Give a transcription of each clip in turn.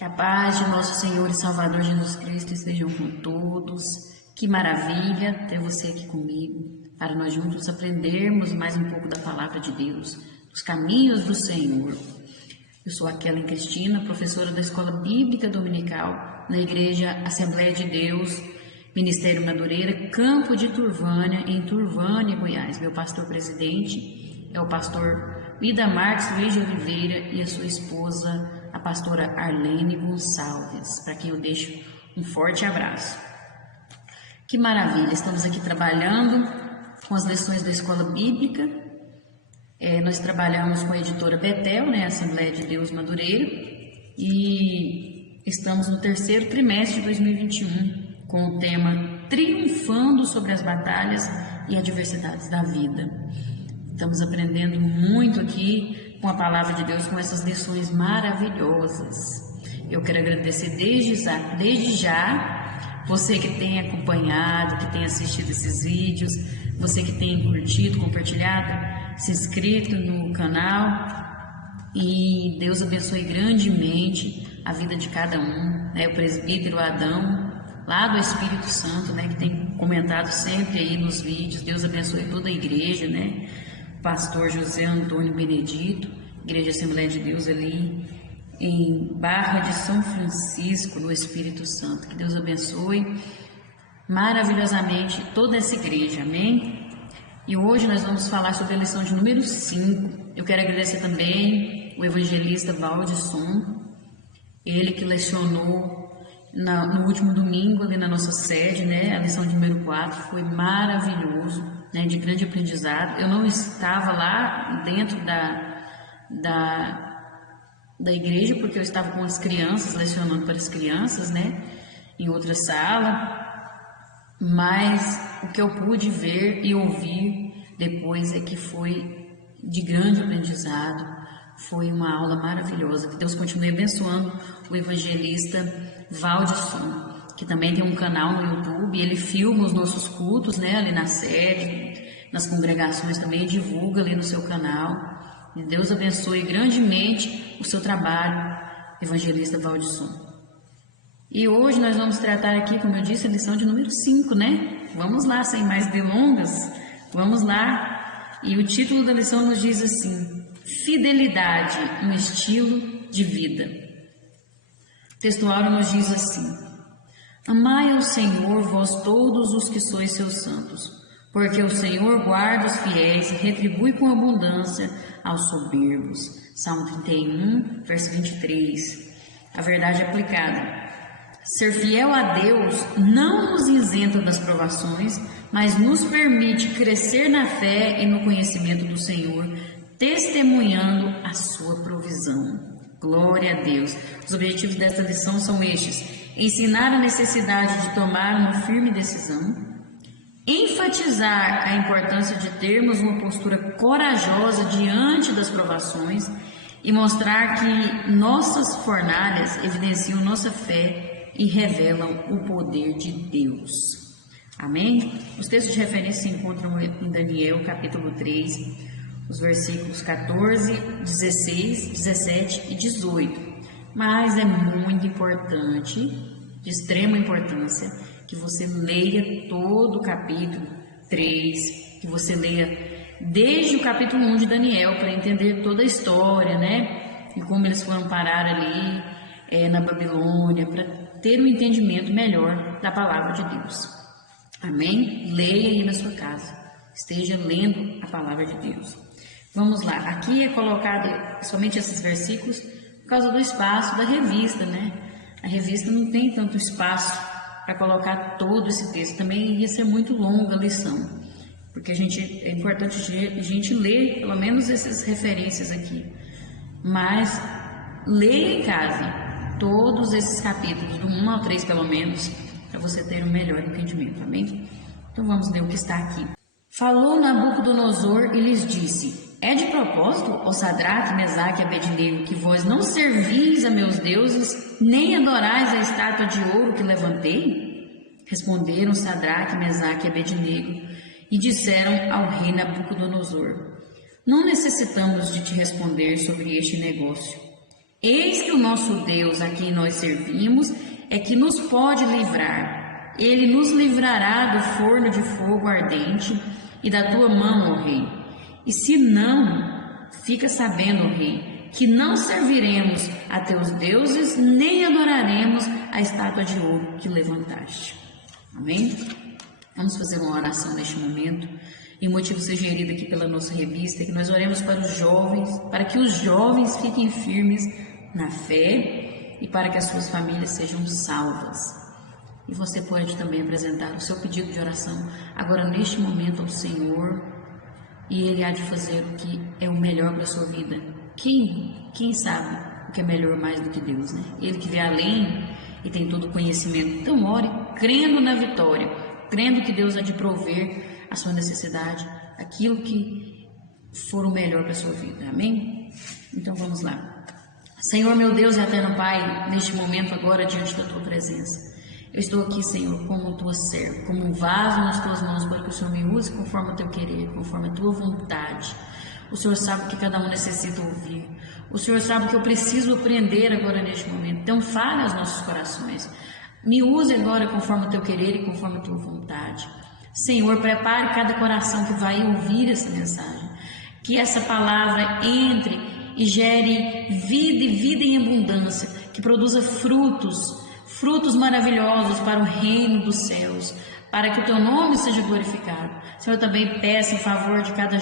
Que a paz de nosso Senhor e Salvador Jesus Cristo estejam com todos. Que maravilha ter você aqui comigo, para nós juntos aprendermos mais um pouco da palavra de Deus, dos caminhos do Senhor. Eu sou a Kellen Cristina, professora da Escola Bíblica Dominical, na Igreja Assembleia de Deus, Ministério Madureira, Campo de Turvânia, em Turvânia, Goiás. Meu pastor presidente é o pastor Vida Marques Luiz de Oliveira e a sua esposa, a pastora Arlene Gonçalves, para quem eu deixo um forte abraço. Que maravilha, estamos aqui trabalhando com as lições da Escola Bíblica. Nós trabalhamos com a editora Betel, Assembleia de Deus Madureira, e estamos no terceiro trimestre de 2021 com o tema Triunfando sobre as batalhas e adversidades da vida. Estamos aprendendo muito aqui com a palavra de Deus, com essas lições maravilhosas. Eu quero agradecer desde já você que tem acompanhado, que tem assistido esses vídeos, você que tem curtido, compartilhado, se inscrito no canal, e Deus abençoe grandemente a vida de cada um, o presbítero Adão, lá do Espírito Santo, que tem comentado sempre aí nos vídeos. Deus abençoe toda a igreja, Pastor José Antônio Benedito, Igreja Assembleia de Deus ali em Barra de São Francisco, no Espírito Santo. Que Deus abençoe maravilhosamente toda essa igreja, amém? E hoje nós vamos falar sobre a lição de número 5. Eu quero agradecer também o evangelista Valdisson, ele que lecionou no último domingo ali na nossa sede, a lição de número 4, foi maravilhoso, de grande aprendizado. Eu não estava lá dentro da igreja, porque eu estava com as crianças, lecionando para as crianças, em outra sala, mas o que eu pude ver e ouvir depois é que foi de grande aprendizado, foi uma aula maravilhosa. Que Deus continue abençoando o evangelista Valdisson, que também tem um canal no YouTube, ele filma os nossos cultos, ali na sede, nas congregações também, divulga ali no seu canal. E Deus abençoe grandemente o seu trabalho, evangelista Valdisson. E hoje nós vamos tratar aqui, como eu disse, a lição de número 5, Vamos lá, sem mais delongas, vamos lá. E o título da lição nos diz assim: Fidelidade, um estilo de vida. O texto áureo nos diz assim: Amai ao Senhor, vós todos os que sois seus santos, porque o Senhor guarda os fiéis e retribui com abundância aos soberbos. Salmo 31, verso 23. A verdade aplicada. Ser fiel a Deus não nos isenta das provações, mas nos permite crescer na fé e no conhecimento do Senhor, testemunhando a sua provisão. Glória a Deus. Os objetivos desta lição são estes: ensinar a necessidade de tomar uma firme decisão, enfatizar a importância de termos uma postura corajosa diante das provações e mostrar que nossas fornalhas evidenciam nossa fé e revelam o poder de Deus. Amém? Os textos de referência se encontram em Daniel, capítulo 3, os versículos 14, 16, 17 e 18. Mas é muito importante, de extrema importância, que você leia todo o capítulo 3, que você leia desde o capítulo 1 de Daniel, para entender toda a história, e como eles foram parar ali na Babilônia, para ter um entendimento melhor da palavra de Deus. Amém? Leia aí na sua casa, esteja lendo a palavra de Deus. Vamos lá, aqui é colocado somente esses versículos por causa do espaço da revista, A revista não tem tanto espaço para colocar todo esse texto, também ia ser muito longa a lição, porque é importante a gente ler pelo menos essas referências aqui, mas leia em casa todos esses capítulos, do 1 ao 3 pelo menos, para você ter um melhor entendimento, amém? Então vamos ler o que está aqui. Falou Nabucodonosor e lhes disse: É de propósito, ó Sadraque, Mesaque e Abednego, que vós não servis a meus deuses, nem adorais a estátua de ouro que levantei? Responderam Sadraque, Mesaque e Abednego e disseram ao rei Nabucodonosor: Não necessitamos de te responder sobre este negócio. Eis que o nosso Deus, a quem nós servimos, é que nos pode livrar. Ele nos livrará do forno de fogo ardente e da tua mão, ó rei. E se não, fica sabendo, ó rei, que não serviremos a teus deuses, nem adoraremos a estátua de ouro que levantaste. Amém? Vamos fazer uma oração neste momento. E o motivo seja herido aqui pela nossa revista, que nós oremos para os jovens, para que os jovens fiquem firmes na fé e para que as suas famílias sejam salvas. E você pode também apresentar o seu pedido de oração agora neste momento ao Senhor, e Ele há de fazer o que é o melhor para a sua vida. Quem sabe o que é melhor mais do que Deus, né? Ele que vê além e tem todo o conhecimento. Então ore crendo na vitória, crendo que Deus há de prover a sua necessidade, aquilo que for o melhor para a sua vida. Amém? Então vamos lá. Senhor, meu Deus e eterno Pai, neste momento agora diante da tua presença, eu estou aqui, Senhor, como tua serva, como um vaso nas tuas mãos, para que o Senhor me use conforme o teu querer, conforme a tua vontade. O Senhor sabe o que cada um necessita ouvir. O Senhor sabe o que eu preciso aprender agora neste momento. Então fale aos nossos corações. Me use agora conforme o teu querer e conforme a tua vontade. Senhor, prepare cada coração que vai ouvir essa mensagem. Que essa palavra entre e gere vida e vida em abundância. Que produza frutos maravilhosos para o reino dos céus. Para que o teu nome seja glorificado. Senhor, eu também peço em favor de cada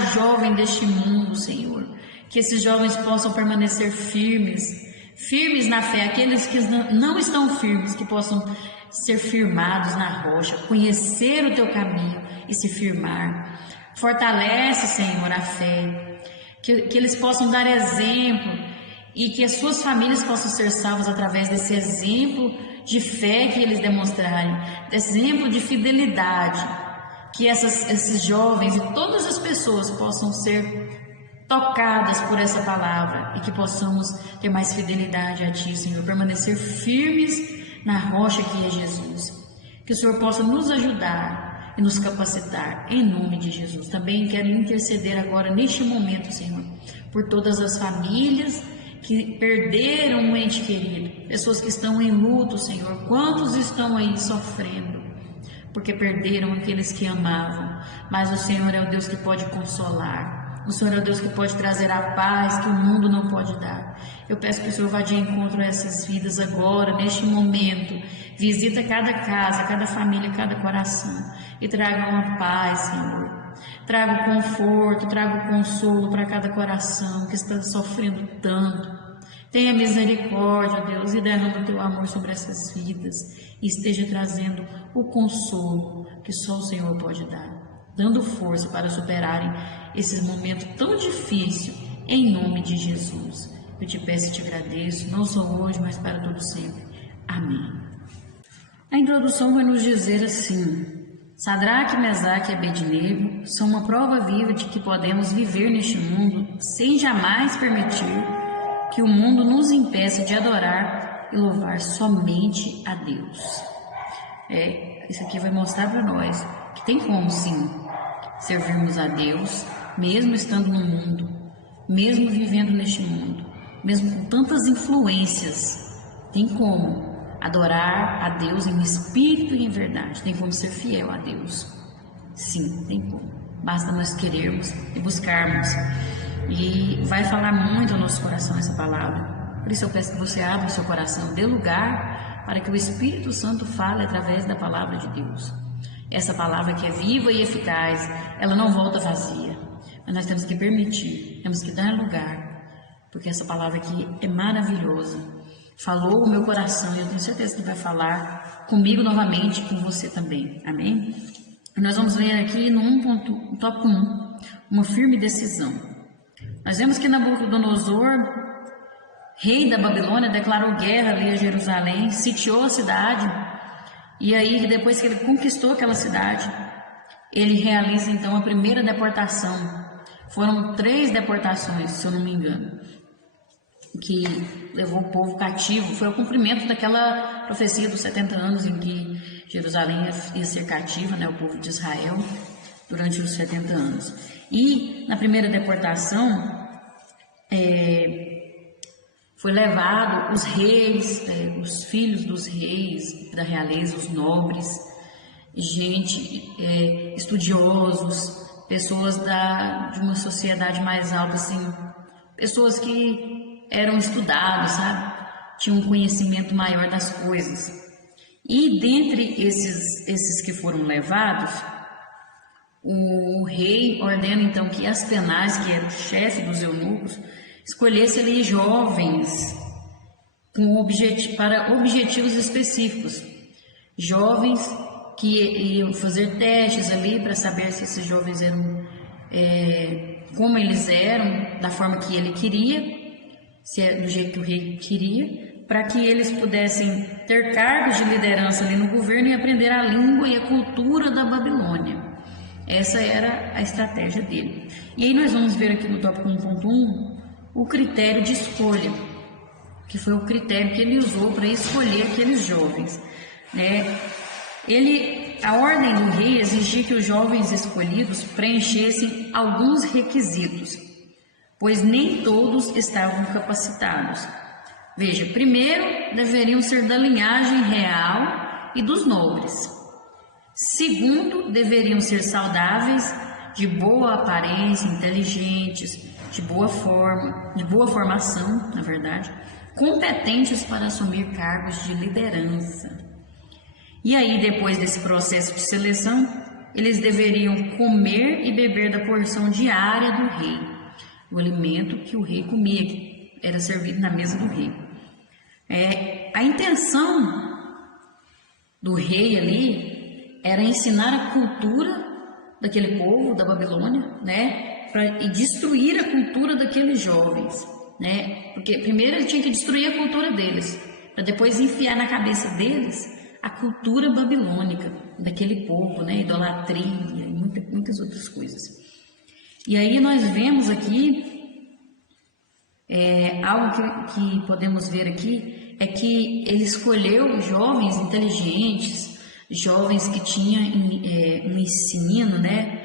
jovem deste mundo, Senhor, que esses jovens possam permanecer firmes na fé, aqueles que não estão firmes, que possam ser firmados na rocha, conhecer o teu caminho e se firmar. Fortalece, Senhor, a fé, que eles possam dar exemplo e que as suas famílias possam ser salvas através desse exemplo de fé que eles demonstrarem, desse exemplo de fidelidade. Que esses jovens e todas as pessoas possam ser tocadas por essa palavra e que possamos ter mais fidelidade a Ti, Senhor, permanecer firmes na rocha que é Jesus. Que o Senhor possa nos ajudar e nos capacitar, em nome de Jesus. Também quero interceder agora, neste momento, Senhor, por todas as famílias que perderam um ente querido, pessoas que estão em luto, Senhor. Quantos estão aí sofrendo? Porque perderam aqueles que amavam, mas o Senhor é o Deus que pode consolar, o Senhor é o Deus que pode trazer a paz que o mundo não pode dar. Eu peço que o Senhor vá de encontro a essas vidas agora, neste momento, visita cada casa, cada família, cada coração, e traga uma paz, Senhor, traga o conforto, traga o consolo para cada coração que está sofrendo tanto. Tenha misericórdia, Deus, e derrama o teu amor sobre essas vidas e esteja trazendo o consolo que só o Senhor pode dar, dando força para superarem esses momentos tão difíceis, em nome de Jesus. Eu te peço e te agradeço, não só hoje, mas para todo sempre. Amém. A introdução vai nos dizer assim: Sadraque, Mesaque e Abednego são uma prova viva de que podemos viver neste mundo sem jamais permitir que o mundo nos impeça de adorar e louvar somente a Deus. Isso aqui vai mostrar para nós que tem como sim servirmos a Deus, mesmo estando no mundo, mesmo vivendo neste mundo, mesmo com tantas influências. Tem como adorar a Deus em espírito e em verdade, tem como ser fiel a Deus. Sim, tem como. Basta nós querermos e buscarmos. E vai falar muito ao nosso coração essa palavra. Por isso eu peço que você abra o seu coração, dê lugar para que o Espírito Santo fale através da palavra de Deus. Essa palavra que é viva e eficaz, ela não volta vazia. Mas nós temos que permitir, temos que dar lugar, porque essa palavra aqui é maravilhosa. Falou o meu coração e eu tenho certeza que vai falar comigo novamente e com você também. Amém? E nós vamos ver aqui no tópico 1, uma firme decisão. Nós vemos que Nabucodonosor, rei da Babilônia, declarou guerra ali a Jerusalém, sitiou a cidade, e aí depois que ele conquistou aquela cidade, ele realiza então a primeira deportação. Foram 3 deportações, se eu não me engano, que levou o povo cativo. Foi o cumprimento daquela profecia dos 70 anos em que Jerusalém ia ser cativa, né, o povo de Israel, durante os 70 anos. E na primeira deportação, Foi levado os reis, os filhos dos reis da realeza, os nobres, gente, estudiosos, pessoas de uma sociedade mais alta, assim, pessoas que eram estudadas, sabe? Tinham um conhecimento maior das coisas. E dentre esses que foram levados, o rei ordena então que Aspenaz, que era o chefe dos eunucos, escolhesse ali jovens para objetivos específicos. Jovens que iam fazer testes ali para saber se esses jovens eram, como eles eram, da forma que ele queria, se é do jeito que o rei queria, para que eles pudessem ter cargos de liderança ali no governo e aprender a língua e a cultura da Babilônia. Essa era a estratégia dele. E aí nós vamos ver aqui no tópico 1.1 o critério de escolha, que foi o critério que ele usou para escolher aqueles jovens, né? A ordem do rei exigia que os jovens escolhidos preenchessem alguns requisitos, pois nem todos estavam capacitados. Veja, primeiro, deveriam ser da linhagem real e dos nobres. Segundo, deveriam ser saudáveis, de boa aparência, inteligentes, de boa formação, na verdade, competentes para assumir cargos de liderança. E aí, depois desse processo de seleção, eles deveriam comer e beber da porção diária do rei, o alimento que o rei comia, que era servido na mesa do rei. A intenção do rei ali era ensinar a cultura daquele povo, da Babilônia, né, e destruir a cultura daqueles jovens, né, porque primeiro ele tinha que destruir a cultura deles, para depois enfiar na cabeça deles a cultura babilônica daquele povo, né, idolatria e muitas outras coisas. E aí nós vemos aqui algo que podemos ver aqui é que ele escolheu jovens inteligentes, jovens que tinham um ensino, né?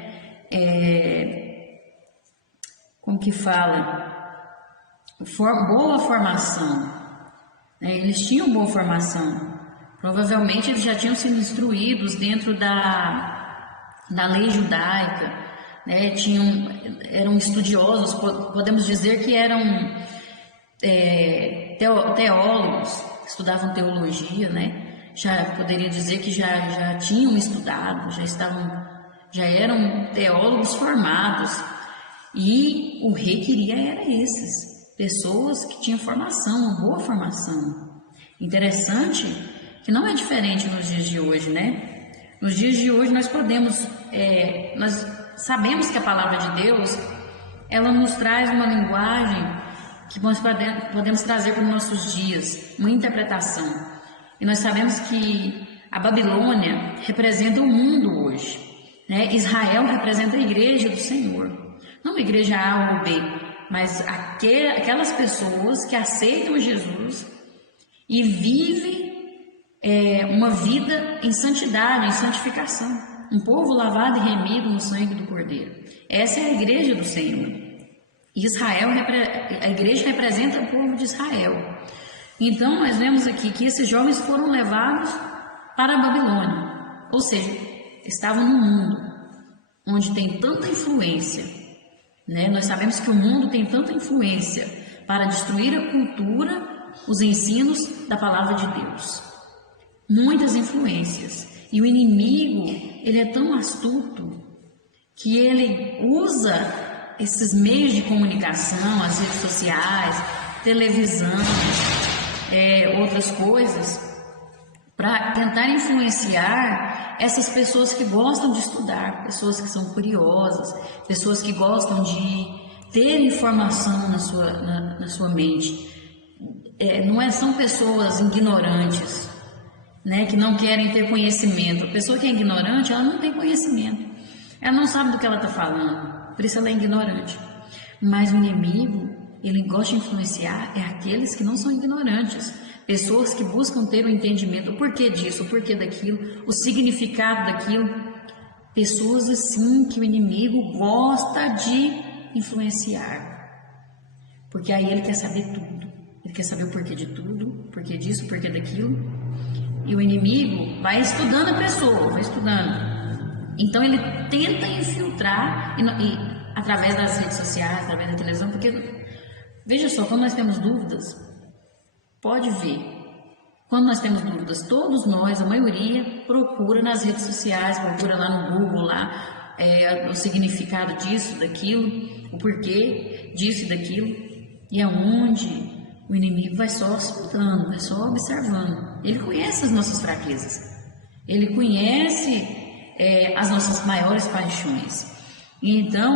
Como que fala? Boa formação. Né? Eles tinham boa formação. Provavelmente eles já tinham sido instruídos dentro da lei judaica, né? Eram estudiosos, podemos dizer que eram teólogos, estudavam teologia, né? Já poderia dizer que já tinham estudado, já eram teólogos formados. E o rei queria pessoas que tinham formação, uma boa formação. Interessante que não é diferente nos dias de hoje, né? Nos dias de hoje nós sabemos que a palavra de Deus, ela nos traz uma linguagem que nós podemos trazer para os nossos dias, uma interpretação. E nós sabemos que a Babilônia representa o mundo hoje, né? Israel representa a igreja do Senhor, não a igreja A ou B, mas aquelas pessoas que aceitam Jesus e vivem uma vida em santidade, em santificação, um povo lavado e remido no sangue do Cordeiro. Essa é a igreja do Senhor. A igreja representa o povo de Israel. Então nós vemos aqui que esses jovens foram levados para a Babilônia, ou seja, estavam no mundo onde tem tanta influência, né? Nós sabemos que o mundo tem tanta influência para destruir a cultura, os ensinos da palavra de Deus. Muitas influências. E o inimigo, ele é tão astuto que ele usa esses meios de comunicação, as redes sociais, televisão, outras coisas, para tentar influenciar essas pessoas que gostam de estudar, pessoas que são curiosas, pessoas que gostam de ter informação na sua mente. São pessoas ignorantes, né, que não querem ter conhecimento. A pessoa que é ignorante, ela não tem conhecimento, ela não sabe do que ela está falando, por isso ela é ignorante. Mas o inimigo, ele gosta de influenciar aqueles que não são ignorantes, pessoas que buscam ter o entendimento, o porquê disso, o porquê daquilo, o significado daquilo. Pessoas assim que o inimigo gosta de influenciar, porque aí ele quer saber tudo. Ele quer saber o porquê de tudo, porquê disso, porquê daquilo. E o inimigo vai estudando a pessoa, vai estudando. Então ele tenta infiltrar e através das redes sociais, através da televisão, porque veja só, quando nós temos dúvidas, pode ver. Quando nós temos dúvidas, todos nós, a maioria, procura nas redes sociais, procura lá no Google, lá o significado disso, daquilo, o porquê disso e daquilo. E é onde o inimigo vai só escutando, vai só observando. Ele conhece as nossas fraquezas. Ele conhece as nossas maiores paixões. E então,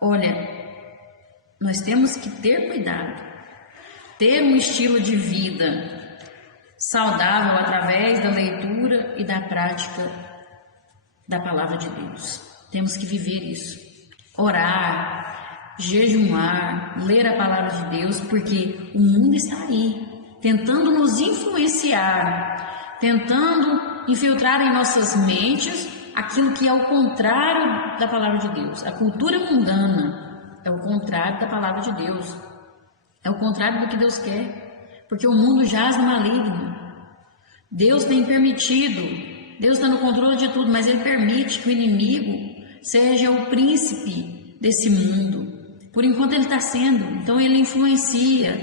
olha, nós temos que ter cuidado, ter um estilo de vida saudável através da leitura e da prática da palavra de Deus. Temos que viver isso, orar, jejuar, ler a palavra de Deus, porque o mundo está aí, tentando nos influenciar, tentando infiltrar em nossas mentes aquilo que é o contrário da palavra de Deus. A cultura mundana é o contrário da palavra de Deus. É o contrário do que Deus quer. Porque o mundo jaz no maligno. Deus tem permitido. Deus está no controle de tudo, mas Ele permite que o inimigo seja o príncipe desse mundo. Por enquanto Ele está sendo. Então Ele influencia,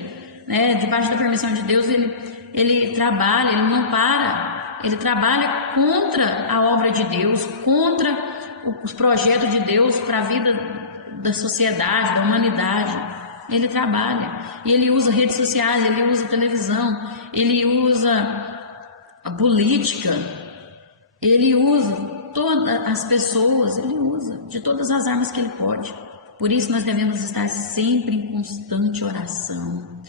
né? Debaixo da permissão de Deus, Ele trabalha, Ele não para. Ele trabalha contra a obra de Deus, contra os projetos de Deus para a vida da sociedade, da humanidade. Ele trabalha. E ele usa redes sociais, ele usa televisão, ele usa a política, ele usa todas as pessoas, ele usa de todas as armas que ele pode. Por isso nós devemos estar sempre em constante oração,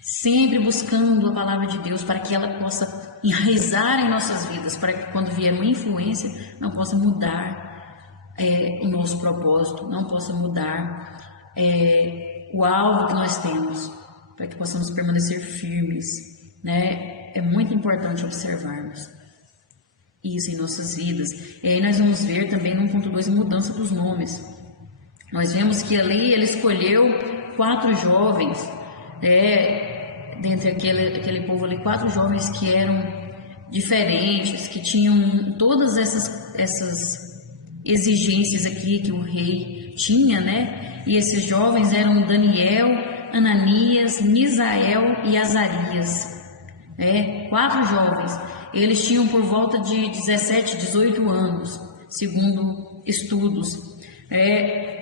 sempre buscando a palavra de Deus para que ela possa enraizar em nossas vidas, para que quando vier uma influência não possa mudar o nosso propósito, não possa mudar o alvo que nós temos, para que possamos permanecer firmes, né? É muito importante observarmos isso em nossas vidas. E aí nós vamos ver também no ponto 2 a mudança dos nomes. Nós vemos que ali ele escolheu 4 jovens, dentre aquele povo ali, 4 jovens que eram diferentes, que tinham todas essas exigências aqui que o rei tinha, né? E esses jovens eram Daniel, Ananias, Misael e Azarias. 4 jovens. Eles tinham por volta de 17, 18 anos, segundo estudos.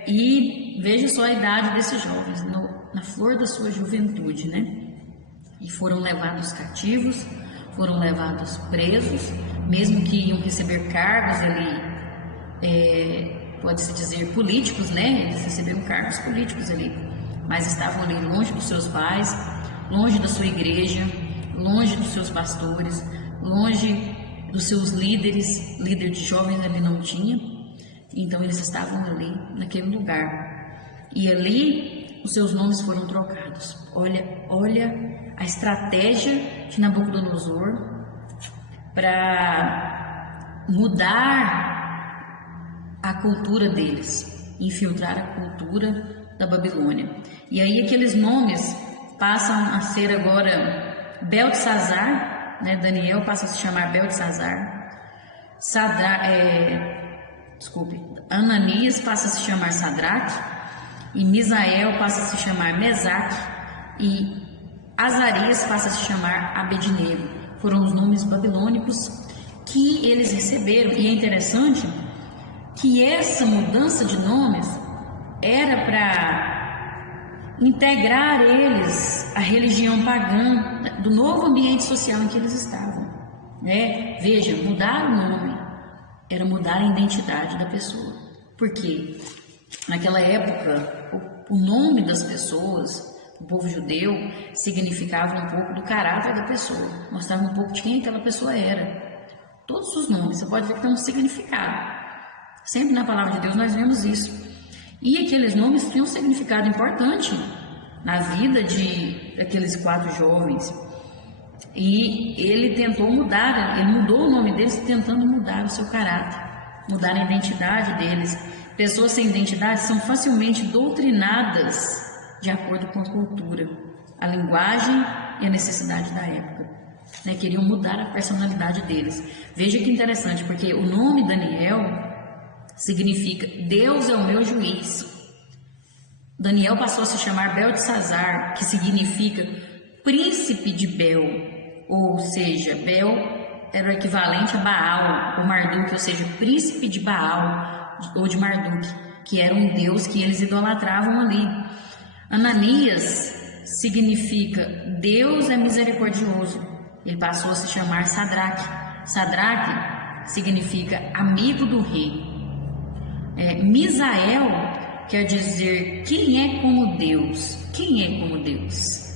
E veja só a idade desses jovens, na flor da sua juventude, né? E foram levados cativos, foram levados presos, mesmo que iam receber cargos ali, pode-se dizer políticos, né? Eles receberam cargos políticos ali, mas estavam ali longe dos seus pais, longe da sua igreja, longe dos seus pastores, longe dos seus líderes. Líder de jovens ali não tinha, então eles estavam ali naquele lugar, e ali os seus nomes foram trocados. Olha a estratégia de Nabucodonosor para mudar a cultura deles, infiltrar a cultura da Babilônia. E aí aqueles nomes passam a ser agora Beltesazar, né? Daniel passa a se chamar Beltesazar, Ananias passa a se chamar Sadraque, e Misael passa a se chamar Mesaque, e Azarias passa a se chamar Abednego. Foram os nomes babilônicos que eles receberam. E é interessante que essa mudança de nomes era para integrar eles à religião pagã do novo ambiente social em que eles estavam, né? Veja, mudar o nome era mudar a identidade da pessoa, porque naquela época o nome das pessoas, o povo judeu, significava um pouco do caráter da pessoa, mostrava um pouco de quem aquela pessoa era. Todos os nomes, você pode ver que tem um significado. Sempre na palavra de Deus nós vemos isso. E aqueles nomes tinham um significado importante na vida daqueles 4 jovens. E ele tentou mudar, ele mudou o nome deles tentando mudar o seu caráter, mudar a identidade deles. Pessoas sem identidade são facilmente doutrinadas de acordo com a cultura, a linguagem e a necessidade da época. Né? Queriam mudar a personalidade deles. Veja que interessante, porque o nome Daniel significa Deus é o meu juiz. Daniel passou a se chamar Beltesazar, que significa príncipe de Bel, ou seja, Bel era o equivalente a Baal, ou Marduk, ou seja, príncipe de Baal ou de Marduk, que era um deus que eles idolatravam ali. Ananias significa Deus é misericordioso. Ele passou a se chamar Sadraque. Sadraque significa amigo do rei. Misael quer dizer quem é como Deus. Quem é como Deus?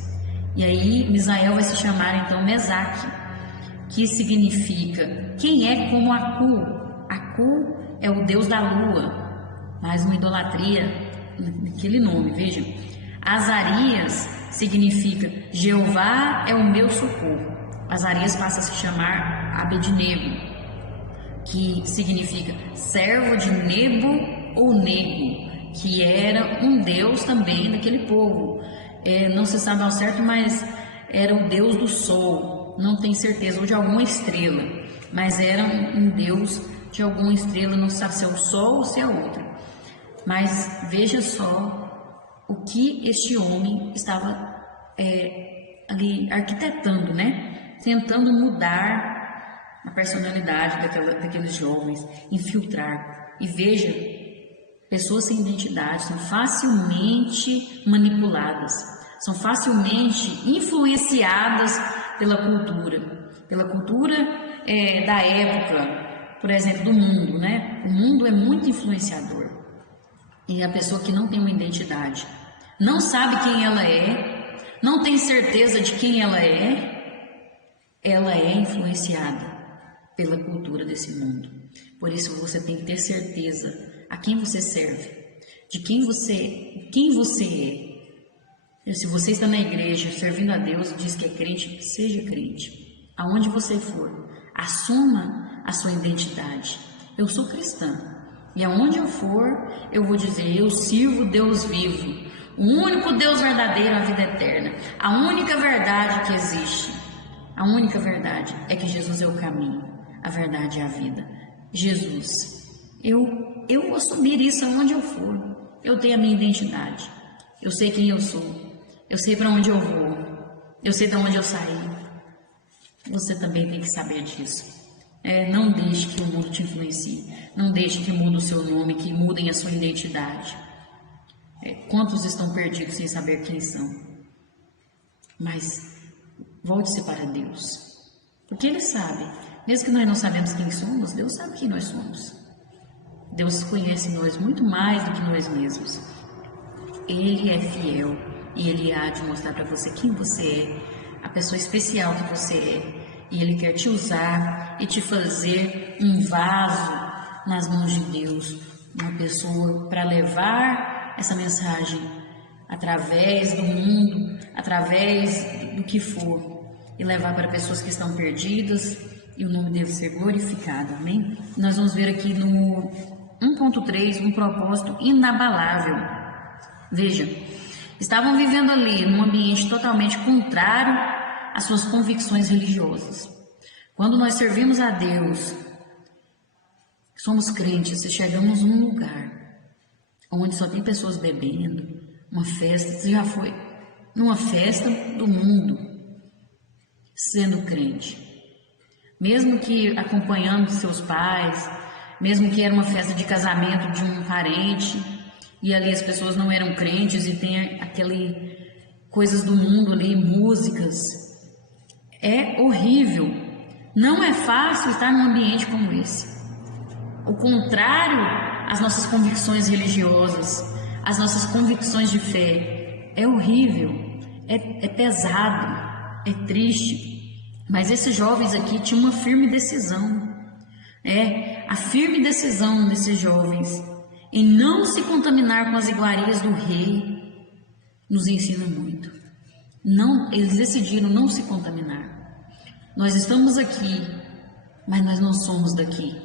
E aí Misael vai se chamar então Mesaque, que significa quem é como Acu. Acu é o deus da lua, mais uma idolatria naquele nome, vejam. Azarias significa Jeová é o meu socorro. Azarias passa a se chamar Abednego, que significa servo de Nebo ou Nego, que era um deus também daquele povo. Não se sabe ao certo, mas era o deus do sol, não tem certeza, ou de alguma estrela, mas era um deus de alguma estrela, não sabe se é o sol ou se é outra. Mas veja só o que este homem estava ali arquitetando, né? Tentando mudar a personalidade daqueles jovens, infiltrar. E veja, pessoas sem identidade são facilmente manipuladas, são facilmente influenciadas pela cultura da época, por exemplo, do mundo, né? O mundo é muito influenciador. E a pessoa que não tem uma identidade, não sabe quem ela é, não tem certeza de quem ela é influenciada pela cultura desse mundo. Por isso você tem que ter certeza a quem você serve, de quem você é. Se você está na igreja servindo a Deus e diz que é crente, seja crente. Aonde você for, assuma a sua identidade. Eu sou cristã e aonde eu for, eu vou dizer, eu sirvo Deus vivo, o único Deus verdadeiro, a vida eterna, a única verdade que existe. A única verdade é que Jesus é o caminho, a verdade é a vida. Jesus, eu vou assumir isso aonde eu for. Eu tenho a minha identidade. Eu sei quem eu sou. Eu sei para onde eu vou. Eu sei de onde eu saí. Você também tem que saber disso. Não deixe que o mundo te influencie. Não deixe que mude o seu nome, que mudem a sua identidade. Quantos estão perdidos sem saber quem são? Mas volte-se para Deus, porque Ele sabe, mesmo que nós não sabemos quem somos, Deus sabe quem nós somos. Deus conhece nós muito mais do que nós mesmos. Ele é fiel e Ele há de mostrar para você quem você é, a pessoa especial que você é, e Ele quer te usar e te fazer um vaso nas mãos de Deus, uma pessoa para levar essa mensagem através do mundo, através do que for, e levar para pessoas que estão perdidas, e o nome deve ser glorificado, amém? Nós vamos ver aqui no 1.3 um propósito inabalável. Veja, estavam vivendo ali num ambiente totalmente contrário às suas convicções religiosas. Quando nós servimos a Deus, somos crentes e chegamos num lugar onde só tem pessoas bebendo, uma festa, você já foi numa festa do mundo, sendo crente, mesmo que acompanhando seus pais, mesmo que era uma festa de casamento de um parente, e ali as pessoas não eram crentes e tem aquele coisas do mundo ali, músicas, é horrível, não é fácil estar num ambiente como esse. O contrário às nossas convicções religiosas, às nossas convicções de fé, é horrível, é pesado, é triste, mas esses jovens aqui tinham uma firme decisão. A firme decisão desses jovens em não se contaminar com as iguarias do rei nos ensina muito. Eles decidiram não se contaminar. Nós estamos aqui, mas nós não somos daqui.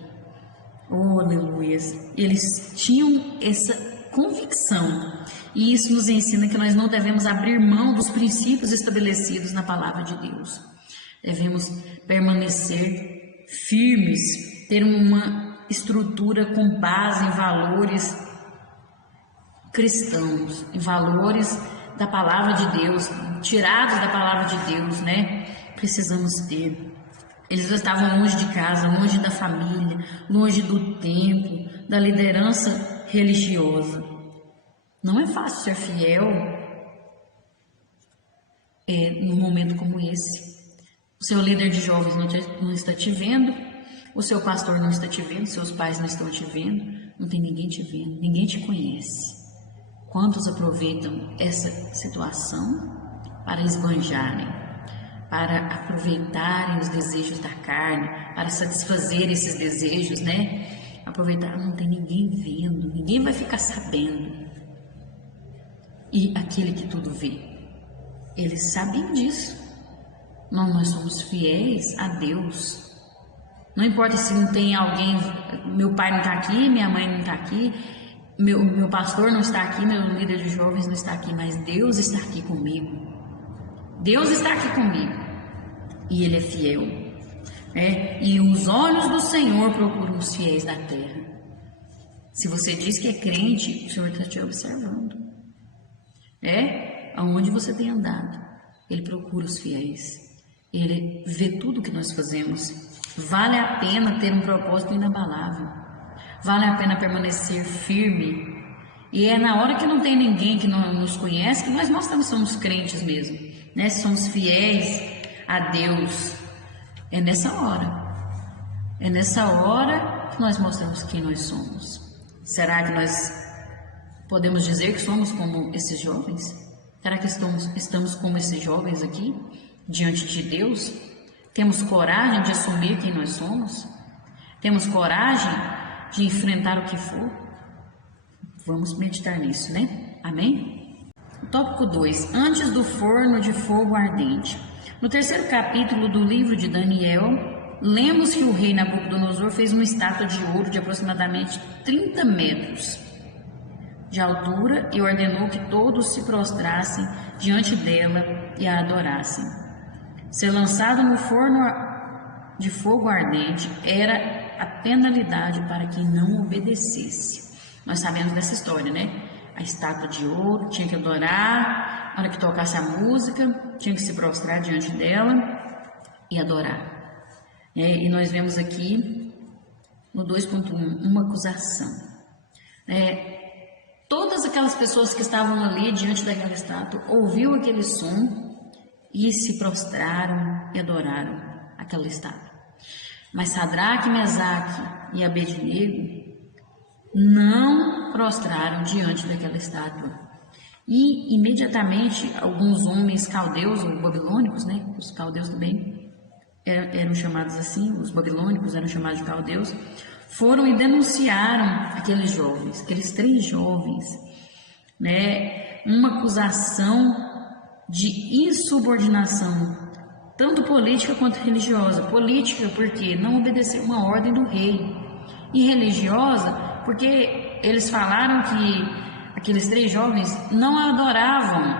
Oh, aleluia! Eles tinham essa convicção. E isso nos ensina que nós não devemos abrir mão dos princípios estabelecidos na palavra de Deus. Devemos permanecer firmes, ter uma estrutura com base em valores cristãos, em valores da palavra de Deus, tirados da palavra de Deus, né? Precisamos ter. Eles estavam longe de casa, longe da família, longe do templo, da liderança religiosa. Não é fácil ser fiel num momento como esse. O seu líder de jovens não está te vendo, o seu pastor não está te vendo, seus pais não estão te vendo, não tem ninguém te vendo, ninguém te conhece. Quantos aproveitam essa situação para esbanjarem, para aproveitarem os desejos da carne, para satisfazer esses desejos, né? Aproveitar, não tem ninguém vendo, ninguém vai ficar sabendo. E aquele que tudo vê, eles sabem disso. Nós somos fiéis a Deus. Não importa se não tem alguém, meu pai não está aqui, minha mãe não está aqui, meu pastor não está aqui, meu líder de jovens não está aqui, mas Deus está aqui comigo. Deus está aqui comigo. E Ele é fiel. E os olhos do Senhor procuram os fiéis da terra. Se você diz que é crente, o Senhor está te observando. Aonde você tem andado, Ele procura os fiéis. Ele vê tudo que nós fazemos. Vale a pena ter um propósito inabalável. Vale a pena permanecer firme. E é na hora que não tem ninguém que não nos conhece que nós mostramos que somos crentes mesmo, né? Somos fiéis a Deus. É nessa hora. É nessa hora que nós mostramos quem nós somos. Será que nós podemos dizer que somos como esses jovens? Será que estamos como esses jovens aqui, diante de Deus? Temos coragem de assumir quem nós somos? Temos coragem de enfrentar o que for? Vamos meditar nisso, né? Amém? Tópico 2. Antes do forno de fogo ardente. No terceiro capítulo do livro de Daniel, lemos que o rei Nabucodonosor fez uma estátua de ouro de aproximadamente 30 metros de altura e ordenou que todos se prostrassem diante dela e a adorassem. Ser lançado no forno de fogo ardente era a penalidade para quem não obedecesse. Nós sabemos dessa história, né? A estátua de ouro, tinha que adorar, na hora que tocasse a música, tinha que se prostrar diante dela e adorar. E nós vemos aqui no 2.1 uma acusação. Todas aquelas pessoas que estavam ali diante daquela estátua ouviu aquele som e se prostraram e adoraram aquela estátua. Mas Sadraque, Mesaque e Abednego não prostraram diante daquela estátua. E imediatamente alguns homens caldeus ou babilônicos, né? Os caldeus também eram chamados assim, os babilônicos eram chamados de caldeus, foram e denunciaram aqueles jovens, aqueles 3 jovens, né? Uma acusação de insubordinação, tanto política quanto religiosa. Política porque não obedeceu uma ordem do rei, e religiosa porque eles falaram que aqueles 3 jovens não adoravam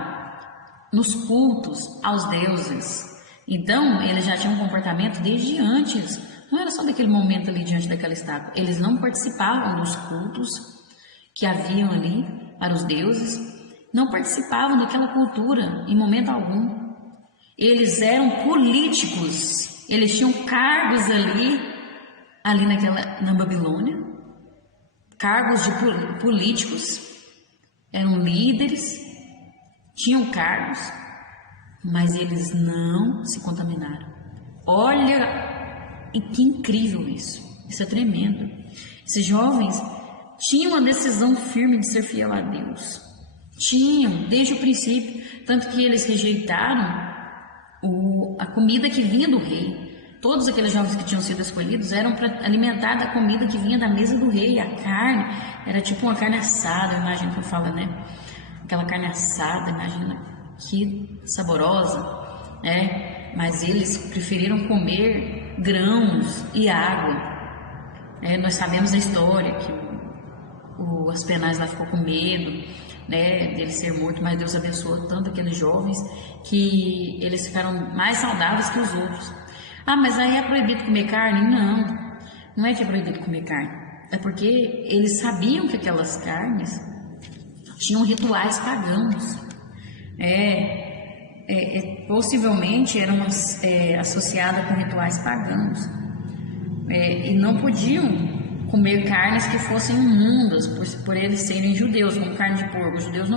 nos cultos aos deuses. Então, eles já tinham um comportamento desde antes, não era só daquele momento ali diante daquela estátua. Eles não participavam dos cultos que haviam ali para os deuses, não participavam daquela cultura em momento algum. Eles eram políticos, eles tinham cargos ali na Babilônia, cargos de políticos, eram líderes, tinham cargos, mas eles não se contaminaram. Olha, e que incrível isso é tremendo. Esses jovens tinham a decisão firme de ser fiel a Deus, tinham desde o princípio, tanto que eles rejeitaram a comida que vinha do rei. Todos aqueles jovens que tinham sido escolhidos eram para alimentar da comida que vinha da mesa do rei. A carne era tipo uma carne assada, imagina que eu falo, né? Aquela carne assada, imagina que saborosa, né? Mas eles preferiram comer grãos e água. Nós sabemos a história que o Aspenaz lá ficou com medo, né, dele ser morto, mas Deus abençoou tanto aqueles jovens que eles ficaram mais saudáveis que os outros. Ah, mas aí é proibido comer carne? Não, não é que é proibido comer carne, é porque eles sabiam que aquelas carnes tinham rituais pagãos, possivelmente eram associadas com rituais pagãos, e não podiam comer carnes que fossem imundas por eles serem judeus, como carne de porco. Os judeus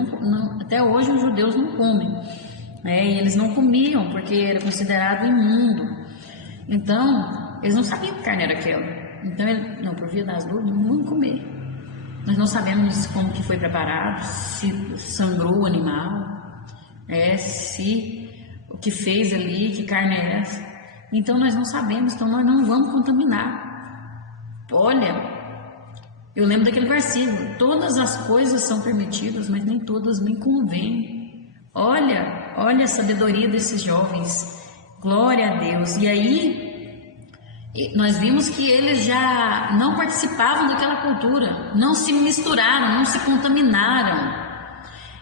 até hoje os judeus não comem, e eles não comiam porque era considerado imundo. Então eles não sabiam que carne era aquela. Então não, por via das dúvidas, não vão comer. Nós não sabemos como que foi preparado, se sangrou o animal, se o que fez ali, que carne é essa. Então nós não sabemos, então nós não vamos contaminar. Olha, eu lembro daquele versículo: todas as coisas são permitidas, mas nem todas me convêm. Olha a sabedoria desses jovens, glória a Deus. E aí nós vimos que eles já não participavam daquela cultura, não se misturaram, não se contaminaram,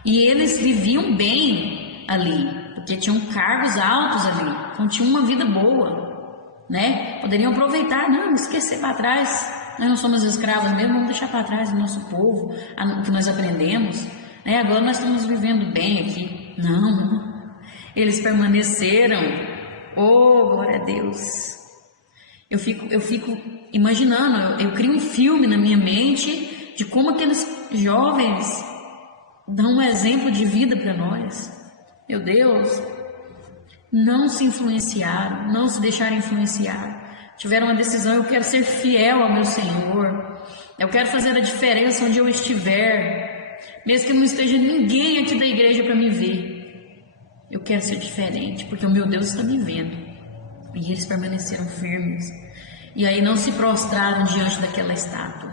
e eles viviam bem ali, porque tinham cargos altos ali, então tinham uma vida boa, né? Poderiam aproveitar, não esquecer para trás, nós não somos escravos mesmo, vamos deixar para trás o nosso povo, o que nós aprendemos, né? Agora nós estamos vivendo bem aqui. Não, eles permaneceram. Oh, glória a Deus. Eu fico imaginando, eu crio um filme na minha mente de como aqueles jovens dão um exemplo de vida para nós. Meu Deus, não se influenciaram, não se deixaram influenciar, tiveram uma decisão: eu quero ser fiel ao meu Senhor, eu quero fazer a diferença onde eu estiver, mesmo que não esteja ninguém aqui da igreja para me ver, eu quero ser diferente, porque o meu Deus está me vendo. E eles permaneceram firmes, e aí não se prostraram diante daquela estátua,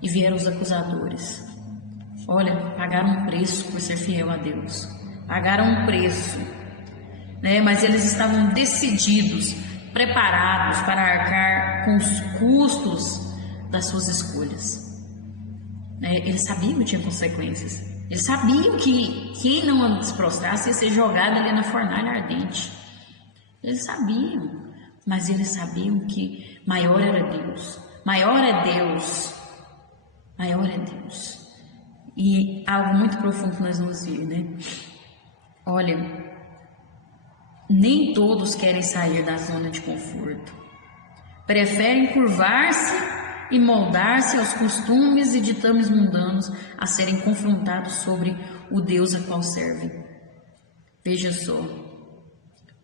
e vieram os acusadores. Olha, pagaram um preço por ser fiel a Deus, pagaram um preço, né? Mas eles estavam decididos, preparados para arcar com os custos das suas escolhas, né? Eles sabiam que tinha consequências, eles sabiam que quem não se prostrasse ia ser jogado ali na fornalha ardente. Eles sabiam, mas eles sabiam que maior era Deus, maior é Deus, maior é Deus. E algo muito profundo que nós vamos ver, né? Olha, nem todos querem sair da zona de conforto, preferem curvar-se e moldar-se aos costumes e ditames mundanos a serem confrontados sobre o Deus a qual servem. Veja só,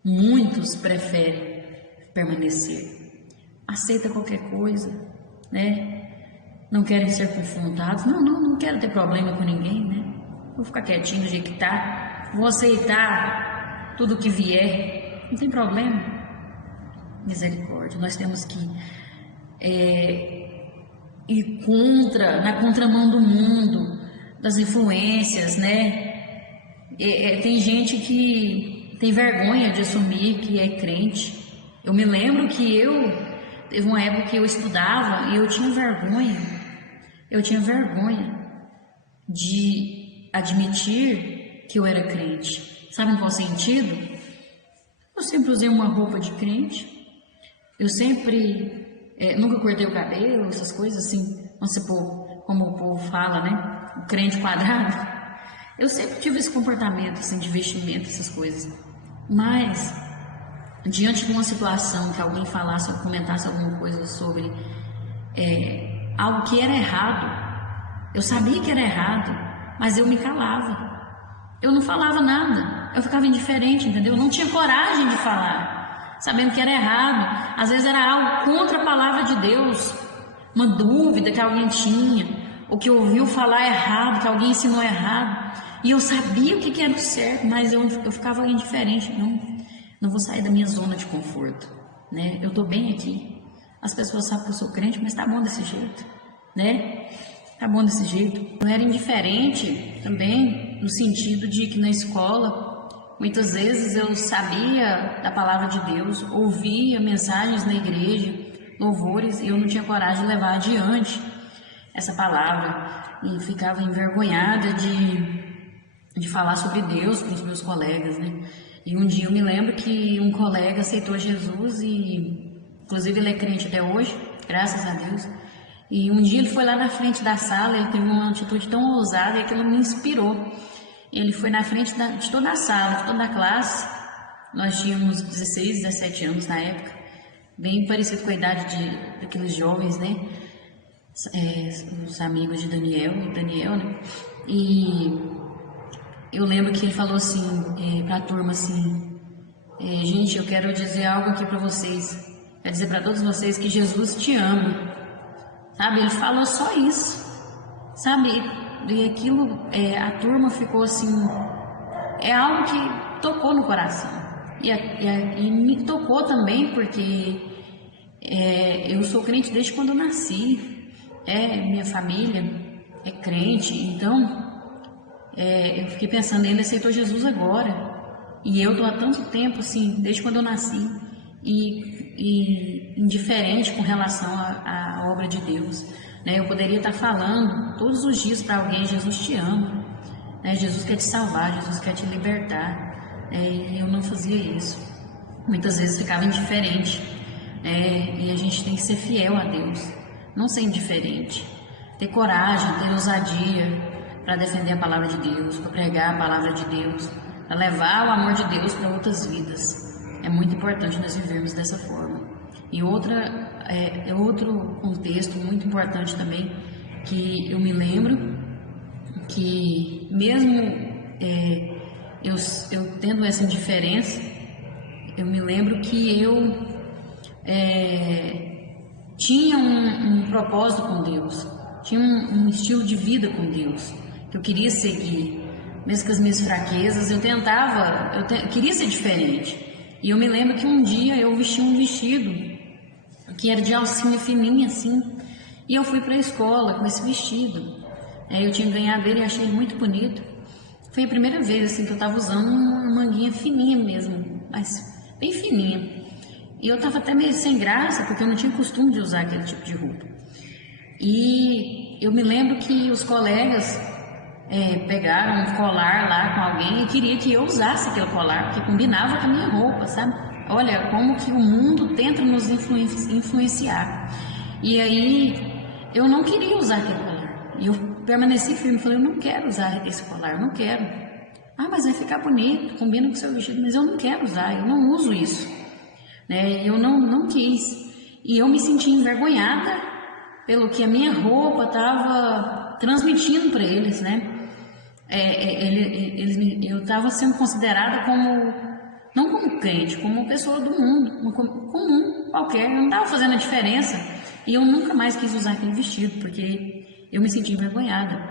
muitos preferem permanecer, aceita qualquer coisa, né? Não querem ser confrontados. Não quero ter problema com ninguém, né? Vou ficar quietinho do jeito que tá, vou aceitar tudo que vier, não tem problema. Misericórdia, nós temos que ir na contramão do mundo, das influências, né? Tem gente que tem vergonha de assumir que é crente. Eu me lembro que teve uma época que eu estudava e eu tinha vergonha de admitir que eu era crente. Sabe em qual sentido? Eu sempre usei uma roupa de crente, eu sempre nunca cortei o cabelo, essas coisas assim, como o povo fala, né? O crente quadrado. Eu sempre tive esse comportamento assim, de vestimento, essas coisas. Mas diante de uma situação que alguém falasse ou comentasse alguma coisa sobre algo que era errado, eu sabia que era errado, mas eu me calava, eu não falava nada, eu ficava indiferente, entendeu? Eu não tinha coragem de falar, sabendo que era errado. Às vezes era algo contra a palavra de Deus, uma dúvida que alguém tinha, ou que ouviu falar errado, que alguém ensinou errado, e eu sabia o que era o certo, mas eu ficava indiferente. Não vou sair da minha zona de conforto, né? Eu tô bem aqui, as pessoas sabem que eu sou crente, mas tá bom desse jeito, né? Tá bom desse jeito. Eu era indiferente também, no sentido de que na escola, muitas vezes eu sabia da palavra de Deus, ouvia mensagens na igreja, louvores, e eu não tinha coragem de levar adiante essa palavra. e ficava envergonhada de falar sobre Deus com os meus colegas, né? E um dia eu me lembro que um colega aceitou Jesus e, inclusive, ele é crente até hoje, graças a Deus. E um dia ele foi lá na frente da sala, ele teve uma atitude tão ousada e aquilo me inspirou. Ele foi na frente de toda a sala, de toda a classe. Nós tínhamos 16, 17 anos na época, bem parecido com a idade daqueles jovens, né? Os amigos de Daniel, né? E eu lembro que ele falou assim para a turma assim: gente, eu quero dizer algo aqui para vocês. Quero dizer para todos vocês que Jesus te ama. Sabe? Ele falou só isso. Sabe? E aquilo, a turma ficou assim. É algo que tocou no coração. E me tocou também porque eu sou crente desde quando eu nasci. Minha família é crente. Então eu fiquei pensando, ele aceitou Jesus agora. E eu tô há tanto tempo, assim, desde quando eu nasci, e indiferente com relação à obra de Deus. Né? Eu poderia estar falando todos os dias para alguém: Jesus te ama, né? Jesus quer te salvar, Jesus quer te libertar. E eu não fazia isso. Muitas vezes ficava indiferente. E a gente tem que ser fiel a Deus, não ser indiferente, ter coragem, ter ousadia para defender a palavra de Deus, para pregar a palavra de Deus, para levar o amor de Deus para outras vidas. É muito importante nós vivermos dessa forma. E outro contexto muito importante também, que eu me lembro, que mesmo eu tendo essa indiferença, eu me lembro que eu tinha um propósito com Deus, tinha um estilo de vida com Deus, que eu queria seguir. Mesmo com as minhas fraquezas, eu queria ser diferente. E eu me lembro que um dia eu vesti um vestido que era de alcinha fininha assim, e eu fui para a escola com esse vestido. Eu tinha ganhado ele e achei ele muito bonito. Foi a primeira vez assim que eu estava usando uma manguinha fininha mesmo, mas bem fininha. E eu estava até meio sem graça, porque eu não tinha costume de usar aquele tipo de roupa. E eu me lembro que os colegas pegaram um colar lá com alguém e queria que eu usasse aquele colar, porque combinava com a minha roupa, sabe? Olha como que o mundo tenta nos influenciar. E aí eu não queria usar aquele colar. E eu permaneci firme, falei: eu não quero usar esse colar, eu não quero. Mas vai ficar bonito, combina com o seu vestido, mas eu não quero usar, eu não uso isso. Eu não quis. E eu me senti envergonhada pelo que a minha roupa estava transmitindo para eles, né? Eu estava sendo considerada não como crente, como uma pessoa do mundo, comum, qualquer. Eu não estava fazendo a diferença. E eu nunca mais quis usar aquele vestido, porque eu me senti envergonhada.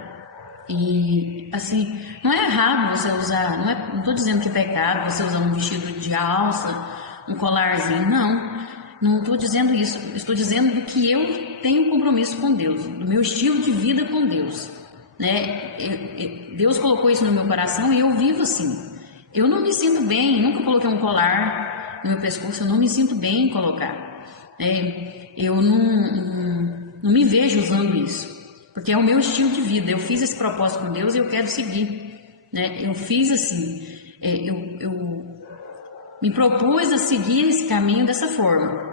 E, assim, não é errado você usar, não estou dizendo que é pecado você usar um vestido de alça, um colarzinho, não estou dizendo isso. Estou dizendo que eu tenho um compromisso com Deus, do meu estilo de vida com Deus. Né? Deus colocou isso no meu coração e eu vivo assim. Eu não me sinto bem, nunca coloquei um colar no meu pescoço, eu não me sinto bem em colocar. Eu não me vejo usando isso, porque é o meu estilo de vida. Eu fiz esse propósito com Deus e eu quero seguir. Né? Eu fiz assim, eu me propus a seguir esse caminho dessa forma.